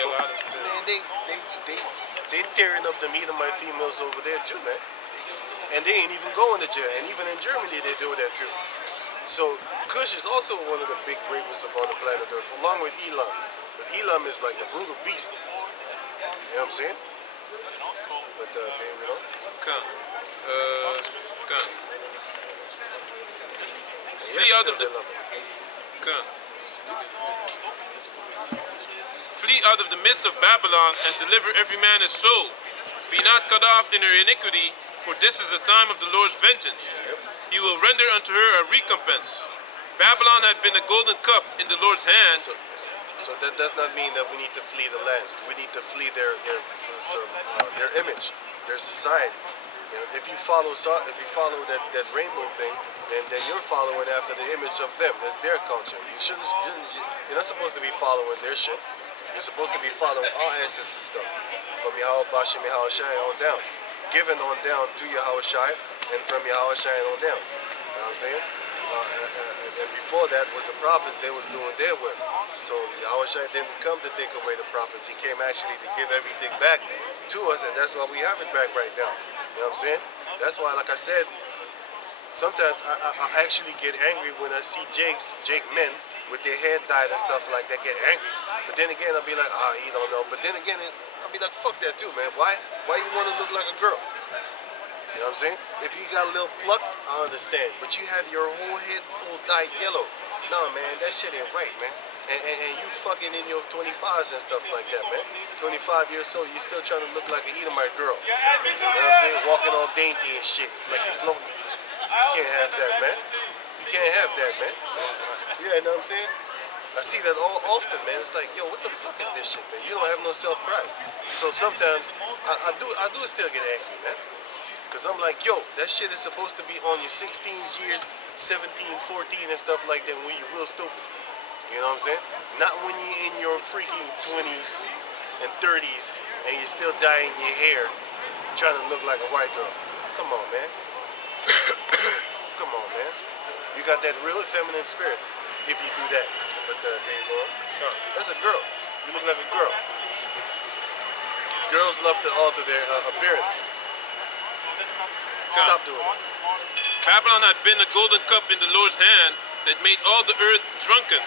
tearing up the Edomite females over there too, man. And they ain't even going to jail. And even in Germany they do that too. So Kush is also one of the big rapists upon the planet Earth, along with Elam. But Elam is like a brutal beast. You know what I'm saying? But okay, you know. Flee out of the Flee out of the midst of Babylon and deliver every man his soul. Be not cut off in her iniquity, for this is the time of the Lord's vengeance. He will render unto her a recompense. Babylon had been a golden cup in the Lord's hand. So that does not mean that we need to flee the lands. We need to flee their image, their society. You know, if you follow that rainbow thing, then you're following after the image of them. That's their culture. You're not supposed to be following their shit. You're supposed to be following our ancestors stuff, from Yahweh Bashem Yahushua on down, given on down to Yahushua, and from Yahushua on down. You know what I'm saying? And before that was the prophets. They was doing their work. So Yahushua didn't come to take away the prophets. He came actually to give everything back to us, and that's why we have it back right now. You know what I'm saying? That's why, like I said, sometimes I actually get angry when I see Jake men with their hair dyed and stuff like that get angry. But then again, I'll be like, he don't know. But then again, I'll be like, fuck that too, man. Why you want to look like a girl? You know what I'm saying? If you got a little pluck, I understand. But you have your whole head full dyed yellow. No, man, that shit ain't right, man. And you fucking in your 25s and stuff like that, man. 25 years old, you still trying to look like an Edomite girl. You know what I'm saying? Walking all dainty and shit, like you're floating. You can't have that, man. You can't have that, man. Yeah, you know what I'm saying? I see that all often, man. It's like, yo, what the fuck is this shit, man? You don't have no self-pride. So sometimes, I do still get angry, man. Because I'm like, yo, that shit is supposed to be on your 16 years, 17, 14 and stuff like that when you're real stupid. You know what I'm saying? Not when you're in your freaking 20s, and 30s and you're still dyeing your hair trying to look like a white girl. Come on, man. Come on, man. You got that real feminine spirit if you do that. But there you go. That's a girl. You look like a girl. Girls love to alter their appearance. Stop doing it. Babylon had been a golden cup in the Lord's hand that made all the earth drunken.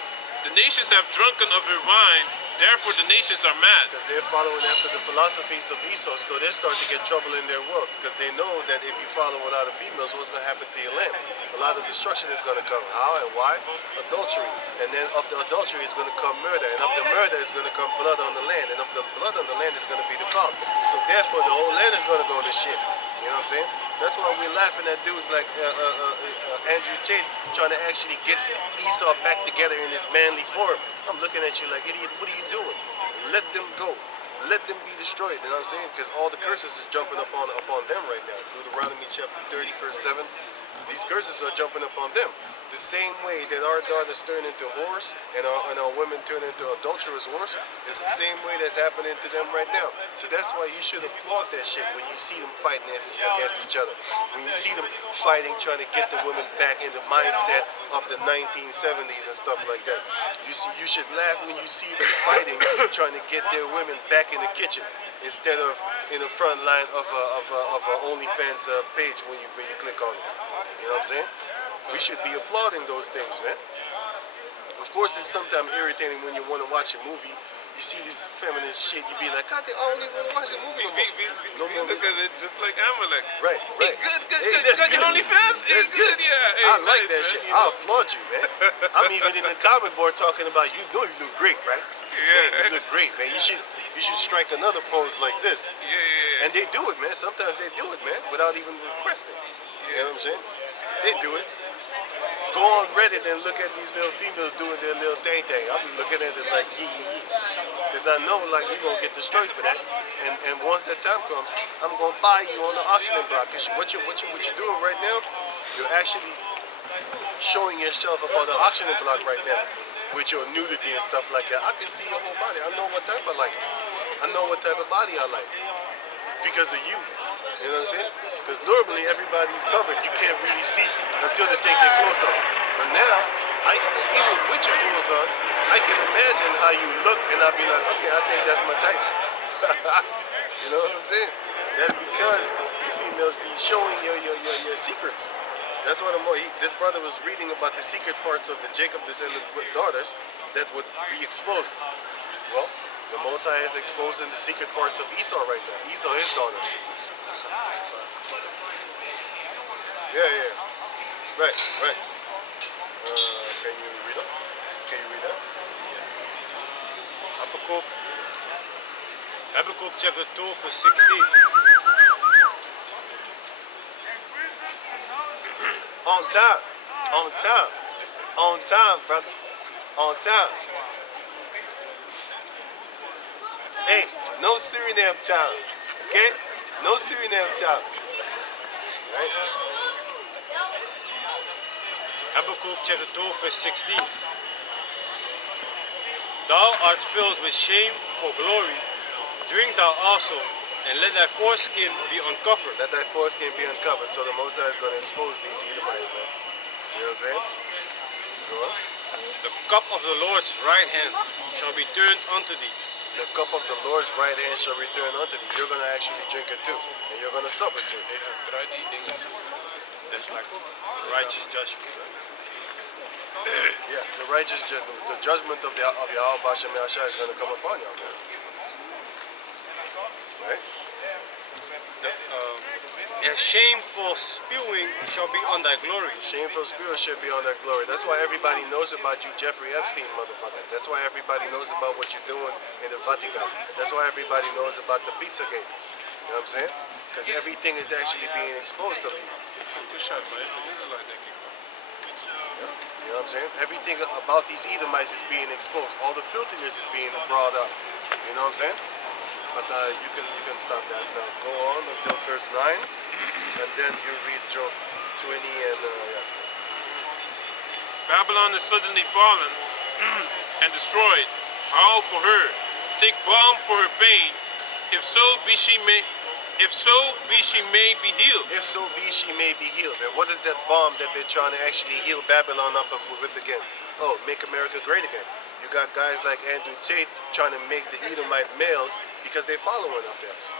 The nations have drunken of her wine, therefore the nations are mad. Because they're following after the philosophies of Esau, so they start to get trouble in their world. Because they know that if you follow a lot of females, what's going to happen to your land? A lot of destruction is going to come. How and why? Adultery. And then of the adultery is going to come murder. And of the murder is going to come blood on the land. And of the blood on the land is going to be defiled. So therefore the whole land is going to go to shit. You know what I'm saying? That's why we're laughing at dudes like Andrew Tate trying to actually get Esau back together in his manly form. I'm looking at you like, idiot, what are you doing? Let them go. Let them be destroyed. You know what I'm saying? Because all the curses is jumping upon them right now. Deuteronomy chapter 30, verse 7. These curses are jumping upon them. The same way that our daughters turn into whores and our women turn into adulterous whores is the same way that's happening to them right now. So that's why you should applaud that shit when you see them fighting against each other. When you see them fighting, trying to get the women back in the mindset of the 1970s and stuff like that. You should laugh when you see them fighting, trying to get their women back in the kitchen instead of in the front line of a OnlyFans page when you click on it. You know what I'm saying? We should be applauding those things, man. Of course, it's sometimes irritating when you want to watch a movie. You see this feminine shit, you be like, God, I don't even want to watch a movie no more. Look at it just like Amalek. Right. Hey, good. Hey, You got your OnlyFans? Hey, that's good, yeah. Hey, I like nice, that man, shit. you I know. applaud you, man. I'm even in the comment board talking about you know you look great, right? Yeah. You look great, man. You should strike another pose like this. Yeah. And they do it, man. Sometimes they do it, man, without even requesting. You know what I'm saying? They do it. Go on Reddit and look at these little females doing their little thing. I'll be looking at it like yee. Because I know like you're going to get destroyed for that. And once that time comes, I'm going to buy you on the auctioning block. Because what you're doing right now, you're actually showing yourself up on the auctioning block right now with your nudity and stuff like that. I can see your whole body. I know what type I like. I know what type of body I like. Because of you. You know what I'm saying? Because normally everybody's covered. You can't really see until they take their clothes off. But now, even with your clothes on, I can imagine how you look and I'll be like, okay, I think that's my type. You know what I'm saying? That's because you females be showing your secrets. That's what this brother was reading about the secret parts of the Jacob descendant daughters that would be exposed. Well, the Most High is exposing the secret parts of Esau right now. Esau, his daughters. Yeah. Right. Can you read it? Can you read that? Habakkuk chapter 2 verse 16. On time, brother. On time. Hey, no Suriname time. Okay? No Suriname time. Right? Habakkuk chapter 2 verse 16. Thou art filled with shame for glory. Drink thou also, and let thy foreskin be uncovered. Let thy foreskin be uncovered, so the Most High is going to expose these Edomites, man. You know what I'm saying? Go on. The cup of the Lord's right hand shall be turned unto thee. The cup of the Lord's right hand shall return unto thee. You're going to actually drink it too, and you're going to suffer too. That's like righteous judgment. Yeah, the righteous the judgment of Yahweh Bashem Yahshua is going to come upon y'all, man. Right? And shameful spewing shall be on thy glory. Shameful spirit should be on that glory. That's why everybody knows about you, Jeffrey Epstein, motherfuckers. That's why everybody knows about what you're doing in the Vatican. That's why everybody knows about the Pizzagate. You know what I'm saying? Because everything is actually being exposed to you. It's a good shot, man. It's an Israelite that came from. You know what I'm saying? Everything about these Edomites is being exposed. All the filthiness is being brought up. You know what I'm saying? But you can stop that now. Go on until verse 9, and then you read Job 20 and yeah. Babylon is suddenly fallen and destroyed. Howl for her. take balm for her pain. If so be she may be healed. If so be she may be healed. And what is that bomb that they're trying to actually heal Babylon up with again? Oh, make America great again. You got guys like Andrew Tate trying to make the Edomite males, because they're following after us.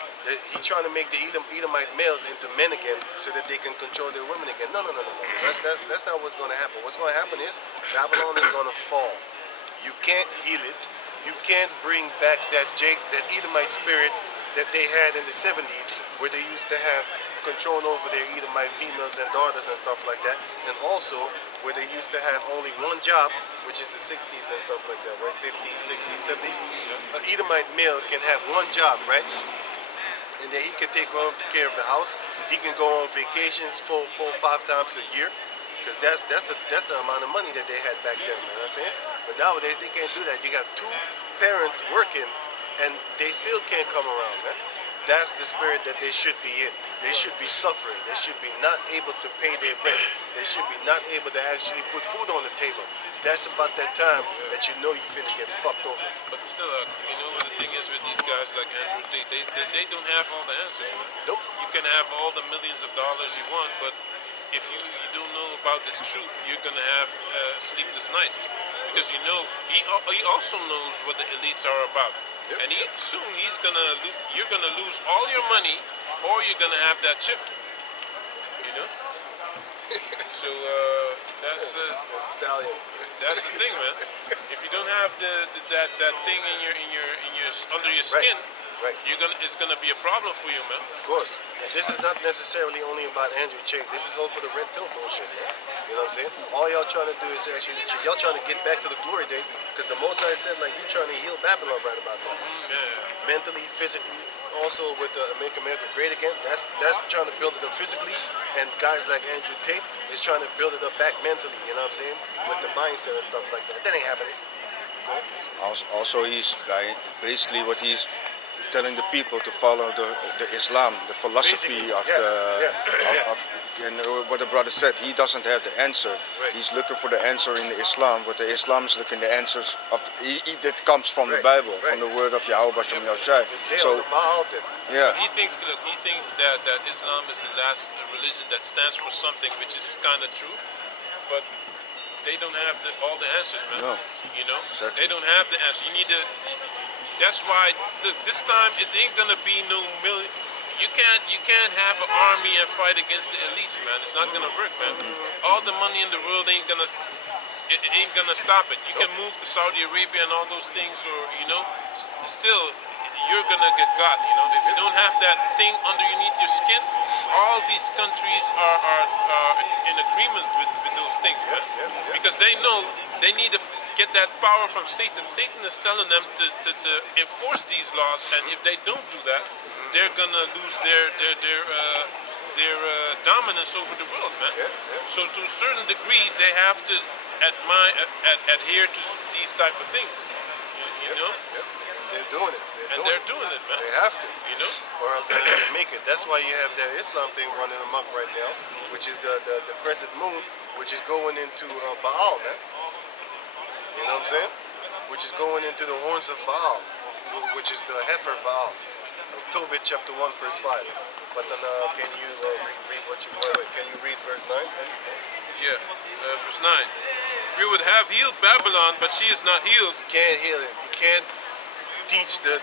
He's trying to make the Edomite males into men again so that they can control their women again. No. That's not what's going to happen. What's going to happen is Babylon is going to fall. You can't heal it. You can't bring back that Edomite spirit that they had in the 70s, where they used to have control over their Edomite females and daughters and stuff like that, and also where they used to have only one job, which is the 60s and stuff like that, right? 50s, 60s, 70s. An Edomite male can have one job, right? And then he can take care of the house. He can go on vacations 4, 5 times a year, because that's the amount of money that they had back then. You know what I'm saying? But nowadays they can't do that. You got 2 parents working, and they still can't come around, man. That's the spirit that they should be in. They should be suffering. They should be not able to pay their rent. They should be not able to actually put food on the table. That's about that time that you know you're finna get fucked over. But still, you know what the thing is with these guys like Andrew Tate, they don't have all the answers, man. Nope. You can have all the millions of dollars you want, but if you don't know about this truth, you're gonna have sleepless nights, because you know he also knows what the elites are about. Yep. And you're gonna lose all your money, or you're gonna have that chip. You know. So that's the stallion. that's the thing, man. If you don't have that thing in your under your skin, Right. it's gonna be a problem for you, man. Of course. And this is not necessarily only about Andrew Tate. This is all for the red pill bullshit, man. You know what I'm saying? All y'all trying to do is actually, y'all trying to get back to the glory days, because the Most High said, like, you trying to heal Babylon right about now. Yeah. Mentally, physically, also with the Make America Great Again. That's trying to build it up physically, and guys like Andrew Tate is trying to build it up back mentally. You know what I'm saying? With the mindset and stuff like that. That ain't happening. Also, he's basically what he's telling the people to follow the Islam, the philosophy Basically, of and what the brother said. He doesn't have the answer. Right. He's looking for the answer in the Islam, but the Islam is looking the answers of that comes from the Right, Bible, right. from the word of Yahweh Bashem Yahushai. They're So on the Baal then. yeah, He thinks that Islam is the last religion that stands for something, which is kind of true, but they don't have all the answers, man. No. You know, Exactly. they don't have the answer. You need to. That's why, look, this time it ain't gonna be no million. You can't have an army and fight against the elites, man. It's not gonna work, man. All the money in the world ain't gonna stop it. You can move to Saudi Arabia and all those things, or you know, still you're gonna get got. You know, if you don't have that thing underneath your skin, all these countries are in agreement with those things, man. Because they know they need to get that power from Satan. Satan is telling them to enforce these laws, and if they don't do that, they're gonna lose their dominance over the world, man. So to a certain degree, they have to adhere to these type of things. You know, And they're doing it. they're doing it, man. They have to. You know. Or else they're not gonna make it. That's why you have that Islam thing running amok right now, which is the crescent moon, which is going into Baal, man. You know what I'm saying? Which is going into the horns of Baal, which is the heifer Baal. Tobit chapter 1 verse 5. But then can you read what you want? Can you read verse 9? Yeah, verse 9. We would have healed Babylon, but she is not healed. You can't heal it. You can't teach the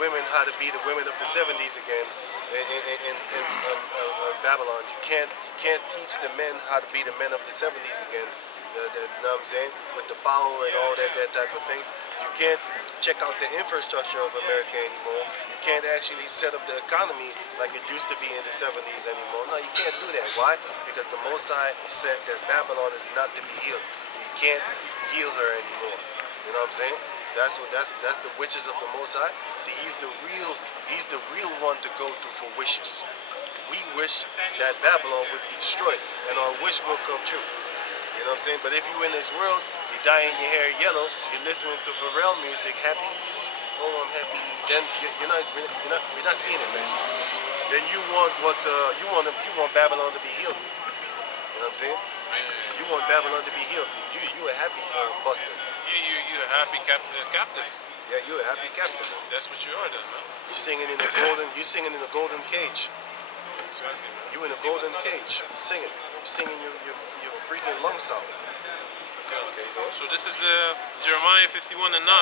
women how to be the women of the 70s again in Babylon. You can't teach the men how to be the men of the 70s again. You know what I'm saying? With the power and all that type of things. You can't check out the infrastructure of America anymore. You can't actually set up the economy like it used to be in the 70s anymore. No, you can't do that. Why? Because the Most High said that Babylon is not to be healed. You can't heal her anymore. You know what I'm saying? That's the witches of the Most High. See, he's the real one to go to for wishes. We wish that Babylon would be destroyed, and our wish will come true. You know what I'm saying? But if you're in this world, you're dyeing your hair yellow, you're listening to Pharrell music, happy, oh I'm happy, then we're not seeing it, man. Then you want Babylon to be healed. You know what I'm saying? You want Babylon to be healed. You a happy buster. You're a happy captive. Yeah, you're a happy captain. That's what you are then, man. You're singing in the golden cage. Exactly, man. You in a golden cage, singing. You're singing your freaking lungs out. Okay. So this is Jeremiah 51 and 9.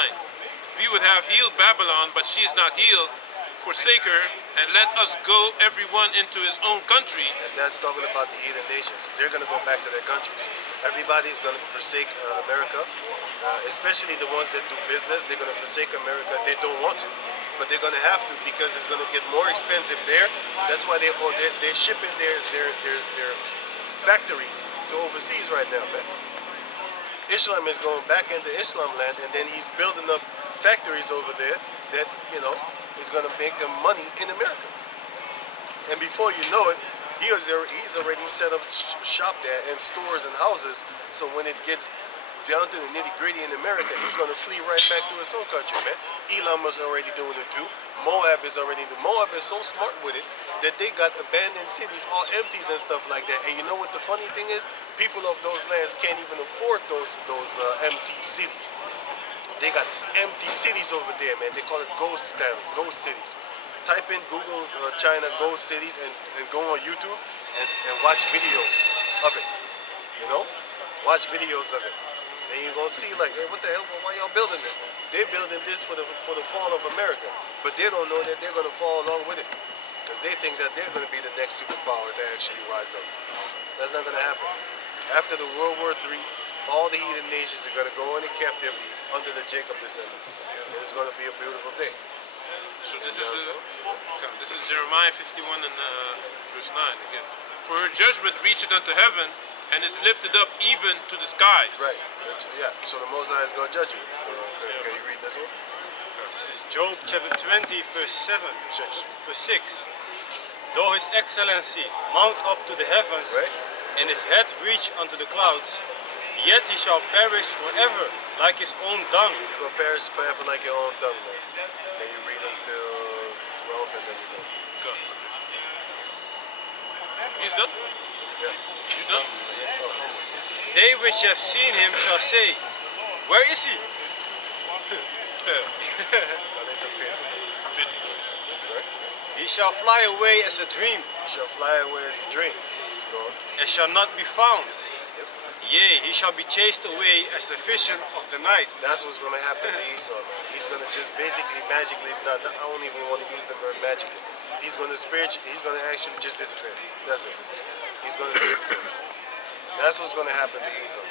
We would have healed Babylon, but she is not healed. Forsake her, and let us go everyone into his own country. And that's talking about the heathen nations. They're going to go back to their countries. Everybody's going to forsake America, especially the ones that do business. They're going to forsake America. They don't want to, but they're going to have to because it's going to get more expensive there. That's why they're shipping their factories to overseas right now, man. Islam is going back into Islam land, and then he's building up factories over there that, you know, is going to make him money in America. And before you know it, he's already set up shop there and stores and houses. So when it gets down to the nitty-gritty in America, he's going to flee right back to his own country, man. Elam was already doing it too. Moab is already doing it. Moab is so smart with it that they got abandoned cities, all empties and stuff like that. And you know what the funny thing is? People of those lands can't even afford those empty cities. They got empty cities over there, man. They call it ghost towns, ghost cities. Type in Google China ghost cities and go on YouTube and watch videos of it. You know? Watch videos of it. Then you're gonna see like, hey, what the hell? Why y'all building this? They're building this for the fall of America. But they don't know that they're gonna fall along with it. Because they think that they're gonna be the next superpower to actually rise up. That's not gonna happen. After the World War III, all the heathen nations are gonna go into captivity under the Jacob descendants. And it's gonna be a beautiful day. So this is Jeremiah 51 and verse 9 again. For her judgment reacheth unto heaven, and is lifted up even to the skies. Right. Yeah. So the Most High is gonna judge you. Can you read this one? This is Job chapter 20, verse 7, 6. verse 6. Though his excellency mount up to the heavens, Right. and his head reach unto the clouds, yet he shall perish forever like his own dung. You're gonna perish forever like your own dung, man. Can you read until 12 and then you're done? Go. He's done? Yeah. You done? They which have seen him shall say, where is he? I need to fit. 50. Right? He shall fly away as a dream, You shall fly away as a dream. Go on. and shall not be found. Yep. Yea, he shall be chased away as the vision of the night. That's what's gonna happen to Esau, man. He's gonna just basically magically, I don't even want to use the word magically. He's gonna actually just disappear. That's it. He's gonna disappear. That's what's gonna happen to Esau.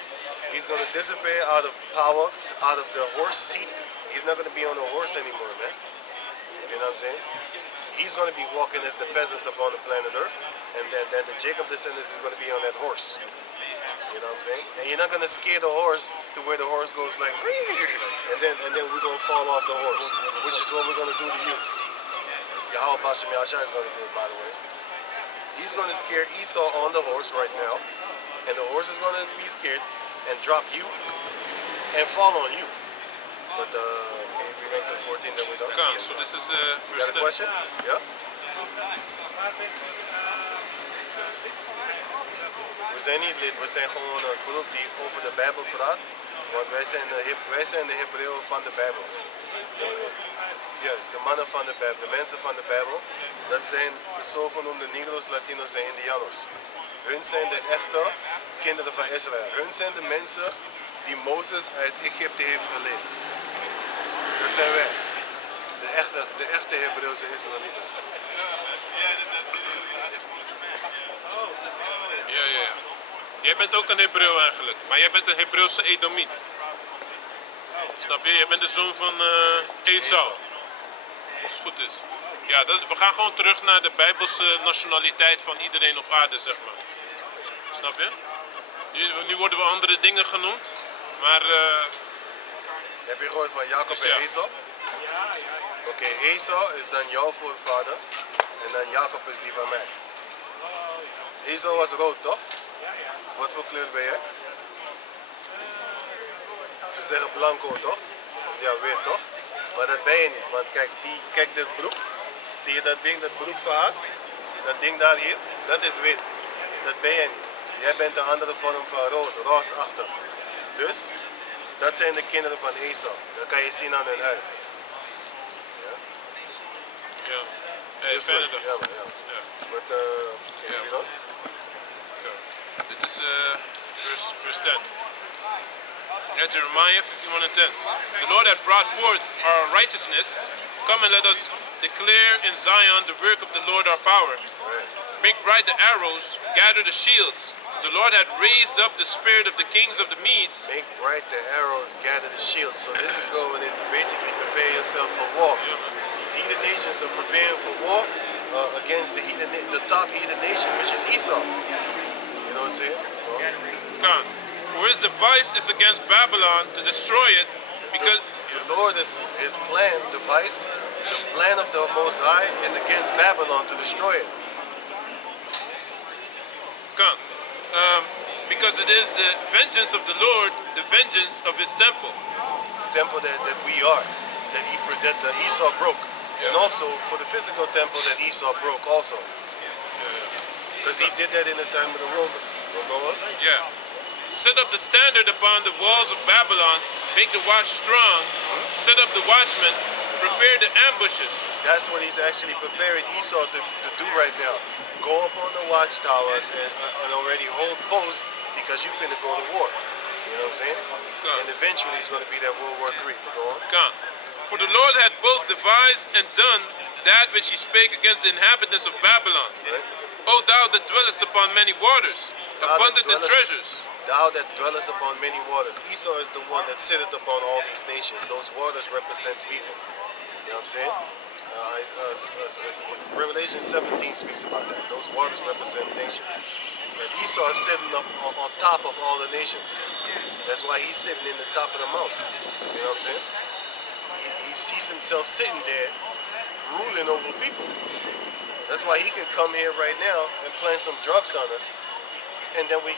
He's gonna disappear out of power, out of the horse seat. He's not gonna be on a horse anymore, man. You know what I'm saying? He's gonna be walking as the peasant upon the planet Earth, and then the Jacob descendants is gonna be on that horse. You know what I'm saying? And you're not gonna scare the horse to where the horse goes like, and then we're gonna fall off the horse, which is what we're gonna do to you. Yahweh Bashem Yahshua is gonna do it, by the way. He's gonna scare Esau on the horse right now, and the horse is gonna be scared and drop you and fall on you. But can you bring up to 14 that we done? Come, so this is You verse got a 10. question? Yeah. We zijn niet lid, we zijn gewoon een groep die over de Bijbel praat. Want wij zijn de Hebreeën van de Bijbel. Yes, de mannen van de Bijbel, de mensen van de Bijbel. Dat zijn de zogenoemde Negros, Latinos en Indianos. Hun zijn de echte kinderen van Israël. Hun zijn de mensen die Mozes uit Egypte heeft geleid. Dat zijn wij. De echte Hebreeuwse Israëlieten. Ja. Jij bent ook een Hebreeuw eigenlijk, maar jij bent een Hebreeuwse Edomiet. Snap je? Jij bent de zoon van Esau. Als het goed is. Ja, we gaan gewoon terug naar de Bijbelse nationaliteit van iedereen op aarde, zeg maar. Snap je? Nu worden we andere dingen genoemd, maar... Heb je gehoord van Jacob Dus ja. en Esau? Oké, Esau is dan jouw voorvader en dan Jacob is die van mij. Esau was rood, toch? Wat voor kleur ben jij? Ze zeggen blanco, toch? Ja, wit, toch? Maar dat ben je niet, want kijk dit broek. Zie je dat ding, dat broek van haar? Dat ding daar hier, dat is wit. Dat ben jij niet. Jij bent een andere vorm van rood, roosachtig. Dus, dat zijn de kinderen van Esau. Dat kan je zien aan hun huid. This way. Canada. Yeah, man, yeah. But Yeah. you know, Dit is verse 10. Yeah, Jeremiah 51:10. The Lord had brought forth our righteousness. Come and let us declare in Zion the work of the Lord our power. Make bright the arrows, gather the shields. The Lord had raised up the spirit of the kings of the Medes. make bright the arrows, gather the shields. So this is going into basically prepare yourself for war. These heathen nations are preparing for war against the top heathen nation, which is Esau. You know what I'm saying? God. For his device is against Babylon to destroy it, because The Lord is his plan, device, the plan of the Most High is against Babylon to destroy it. God, because it is the vengeance of the Lord, the vengeance of his temple. The temple that we are, that Esau broke. And also for the physical temple that Esau broke also. Because he did that in the time of the Romans. You know what? Yeah. Set up the standard upon the walls of Babylon, make the watch strong, set up the watchmen, prepare the ambushes. That's what he's actually preparing Esau to do right now. Go up on the watchtowers and already hold post because you finna go to war. You know what I'm saying? God. And eventually it's going to be that World War III. Go on. God. For the Lord had both devised and done that which he spake against the inhabitants of Babylon. Right? O thou that dwellest upon many waters, Thou that abundant in dwellest- treasures. Thou that dwellest upon many waters. Esau is the one that sitteth upon all these nations. Those waters represents people. You know what I'm saying? Revelation 17 speaks about that. Those waters represent nations. And Esau is sitting up on top of all the nations. That's why he's sitting in the top of the mountain. You know what I'm saying? He sees himself sitting there ruling over people. That's why he can come here right now and plant some drugs on us. And then he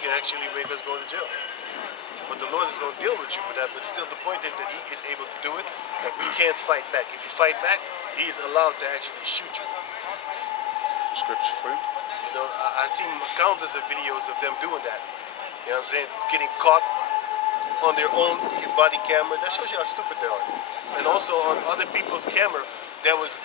can actually make us go to jail. But the Lord is going to deal with you for that. But still, the point is that he is able to do it, and we can't fight back. If you fight back, he's allowed to actually shoot you. Scripture for you. You know, I've seen countless of videos of them doing that. You know what I'm saying? Getting caught on their own body camera. That shows you how stupid they are. And also on other people's camera that was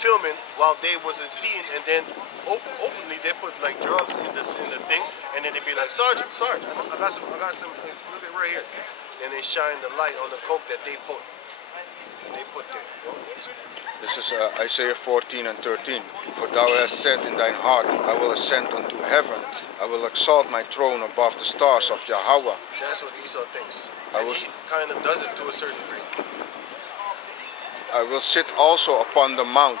filming while they wasn't seeing, and then openly they put like drugs in the thing, and then they be like, Sergeant, I got some, look at right here. And they shine the light on the coke that they put there. This is Isaiah 14 and 13. For thou hast said in thine heart, I will ascend unto heaven. I will exalt my throne above the stars of Yahweh. That's what Esau thinks. I And was- he kind of does it to a certain degree. I will sit also upon the mount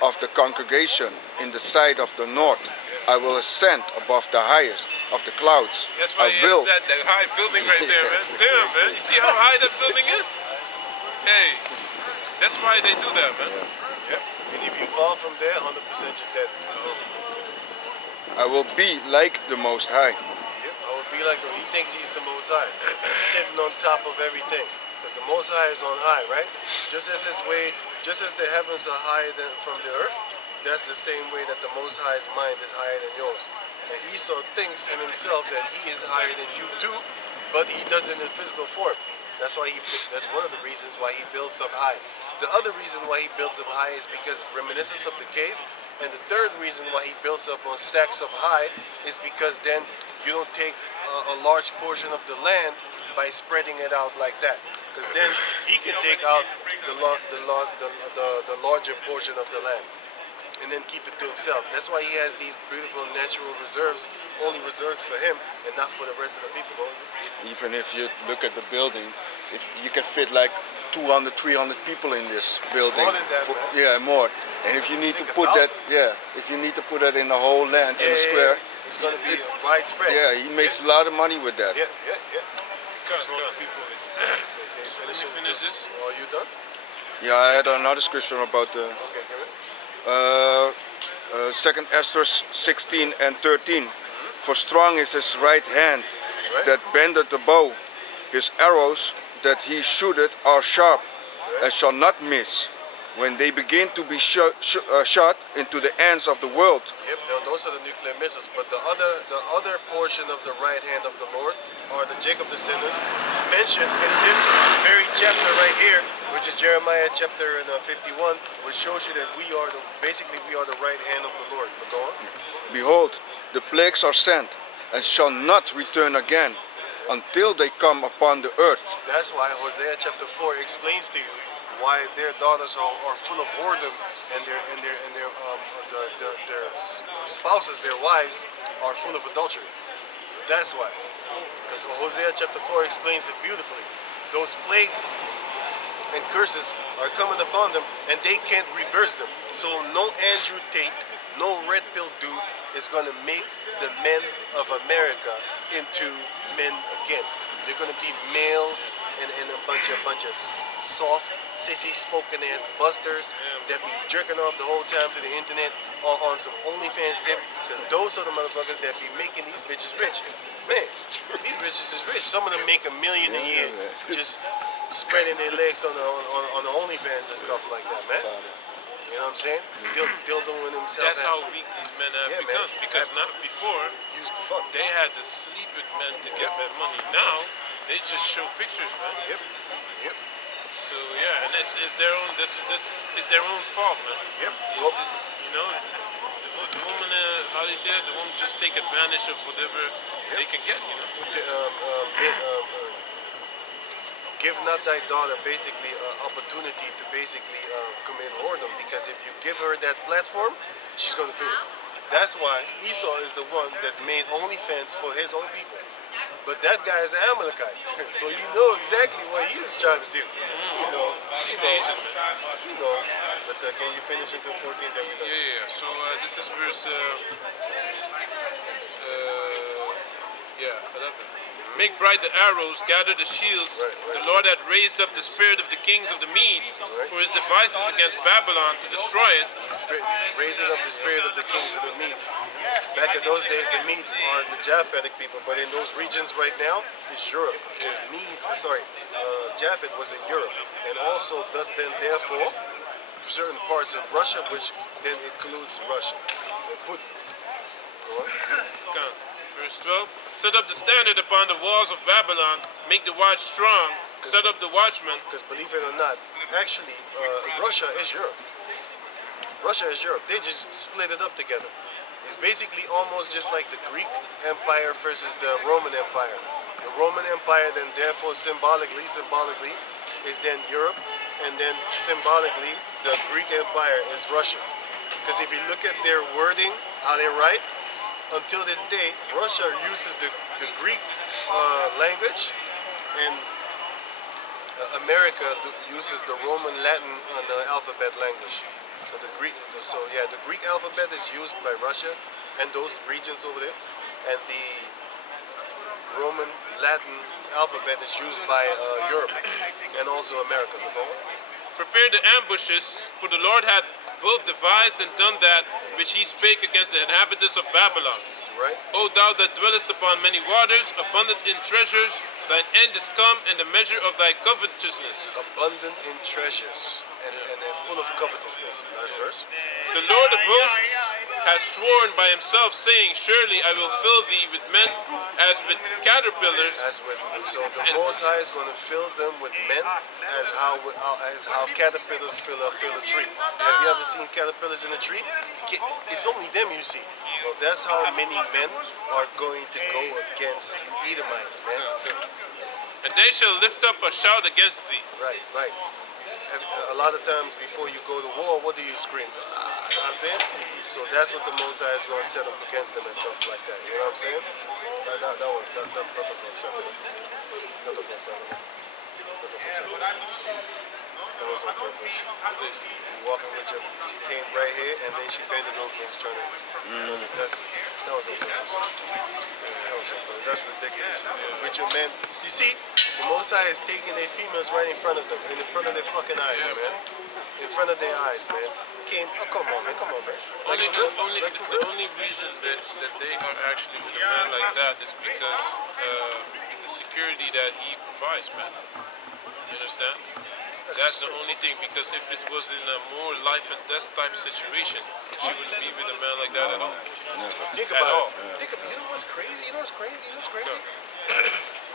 of the congregation in the side of the north. I will ascend above the highest of the clouds. That's why I he will. has that high building right there, Yes. man. Damn, man. You see how high that building is? Hey, that's why they do that, man. And if you fall from there, 100% you're dead. I will be like the Most High. Yep, I would be like him. He thinks he's the Most High. He's sitting on top of everything. Because the Most High is on high, right? Just as the heavens are higher from the earth, that's the same way that the Most High's mind is higher than yours. And Esau thinks in himself that he is higher than you too, but he does it in physical form. That's one of the reasons why he builds up high. The other reason why he builds up high is because reminiscence of the cave. And the third reason why he builds up on stacks up high is because then you don't take a large portion of the land by spreading it out like that. Because then he can take out the larger portion of the land and then keep it to himself. That's why he has these beautiful natural reserves, only reserved for him and not for the rest of the people. Even if you look at the building, if you can fit like 200, 300 people in this building. More than that, man. Yeah, more. And if you need to Like put that, 1,000. if you need to put that in the whole land, in the square, It's going to be widespread. yeah, he makes a lot of money with that. Yeah. Come, Control come. the people. Let me finish this. Are you done? Yeah, I had another scripture about the Okay, give it. 2nd Esther 16 and 13. For strong is his right hand that bendeth the bow. His arrows that he shooteth are sharp and shall not miss. When they begin to be shot into the ends of the world. Yep, don't those are the nuclear missiles. But the other portion of the right hand of the Lord are the Jacob descendants mentioned in this very chapter right here, which is Jeremiah chapter 51, which shows you that we are the right hand of the Lord. But go on. Behold, the plagues are sent, and shall not return again, until they come upon the earth. That's why Hosea chapter 4 explains to you why their daughters are full of whoredom, and their spouses, their wives, are full of adultery. That's why. Because Hosea chapter 4 explains it beautifully. Those plagues and curses are coming upon them, and they can't reverse them. So no Andrew Tate, no Redpill dude is going to make the men of America into men again. They're going to be males and a bunch of soft, sissy spoken ass busters that be jerking off the whole time to the internet on some OnlyFans tip, because those are the motherfuckers that be making these bitches rich. Man, these bitches is rich. Some of them make $1 million a year just spreading their legs on the OnlyFans and stuff like that, man. You know what I'm saying? Dildoing themselves. That's how weak these men have become. Man. Because not before, Used to fuck. they had to sleep with men to get that money. Now, they just show pictures, man. Yep. So yeah, and it's their own. This is their own fault, man. Yep. You know, the woman. How do you say it? The woman just take advantage of whatever they can get. You know. Give not thy daughter basically opportunity to basically commit whoredom, because if you give her that platform, she's going to do it. That's why Esau is the one that made OnlyFans for his own people. But that guy is an Amalekite, so you know exactly what he was trying to do. He knows. He knows. But can you finish until 14? Then we done. Yeah. So this is verse 11. Make bright the arrows, gather the shields. Right. The Lord had raised up the spirit of the kings of the Medes for his devices against Babylon to destroy it. Raising up the spirit of the kings of the Medes. Back in those days, the Medes are the Japhetic people, but in those regions right now, it's Europe. Because Japhet was in Europe, and also thus then therefore certain parts of Russia, which then includes Russia. Go on. Verse 12. Set up the standard upon the walls of Babylon, make the watch strong, set up the watchman. Because believe it or not, actually, Russia is Europe. Russia is Europe. They just split it up together. It's basically almost just like the Greek Empire versus the Roman Empire. The Roman Empire then therefore symbolically is then Europe, and then symbolically the Greek Empire is Russia. Because if you look at their wording, how they write, until this day, Russia uses the Greek language, and America uses the Roman Latin alphabet language. So the Greek alphabet is used by Russia and those regions over there, and the Roman Latin alphabet is used by Europe and also America. Prepare the ambushes, for the Lord had both devised and done that which he spake against the inhabitants of Babylon. Right. O thou that dwellest upon many waters, abundant in treasures, thine end is come, and the measure of thy covetousness. Abundant in treasures and full of covetousness. Nice verse. The Lord of hosts has sworn by himself, saying, surely I will fill thee with men as with caterpillars. So the Most High is going to fill them with men as how caterpillars fill a tree. Have you ever seen caterpillars in a tree? It's only them you see. Well, that's how many men are going to go against you Edomites, man. And they shall lift up a shout against thee. Right. A lot of times before you go to war, what do you scream? You know what I'm saying? So that's what the Most High is going to set up against them and stuff like that. You know what I'm saying? That was on purpose. You're walking with she came right here and then she bent it over and was trying to. That was on purpose. That's ridiculous. With your men, you see, the Most High is taking their females right in front of them, in front of their fucking eyes, man. In front of their eyes, man. Come on, man. The only reason that they are actually with a man like that is because the security that he provides, man. You understand? That's the only thing, because if it was in a more life and death type situation, she wouldn't be with a man like that at all. Think At about all. it. Think about it. You know what's crazy? You know what's crazy? You know what's crazy?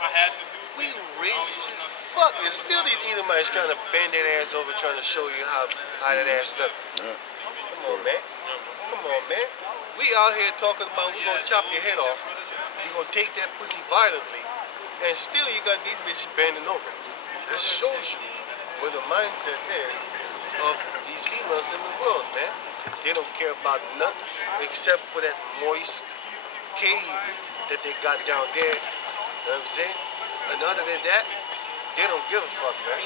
I had to do We racist as fuck, and still these Edomites trying to bend that ass over, trying to show you how that ass look. Come on, man. Come on, man. We out here talking about we gonna chop your head off. We gonna take that pussy violently, and still you got these bitches bending over. That shows you where the mindset is of these females in the world, man. They don't care about nothing except for that moist cave that they got down there. You know what I'm saying? And other than that, they don't give a fuck, man.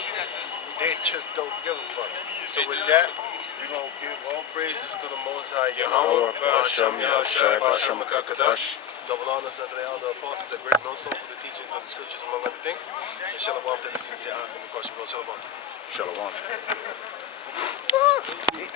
They just don't give a fuck. So with that, we're going to give all praises to the Most High Yahweh, Ba'ashem Yahushai, Ba'ashem Kakadash. Double honors unto the elder apostles, a great millstone for the teachings of the scriptures, among other things. And shalom to the sincere from the question. Shalom. Shalom.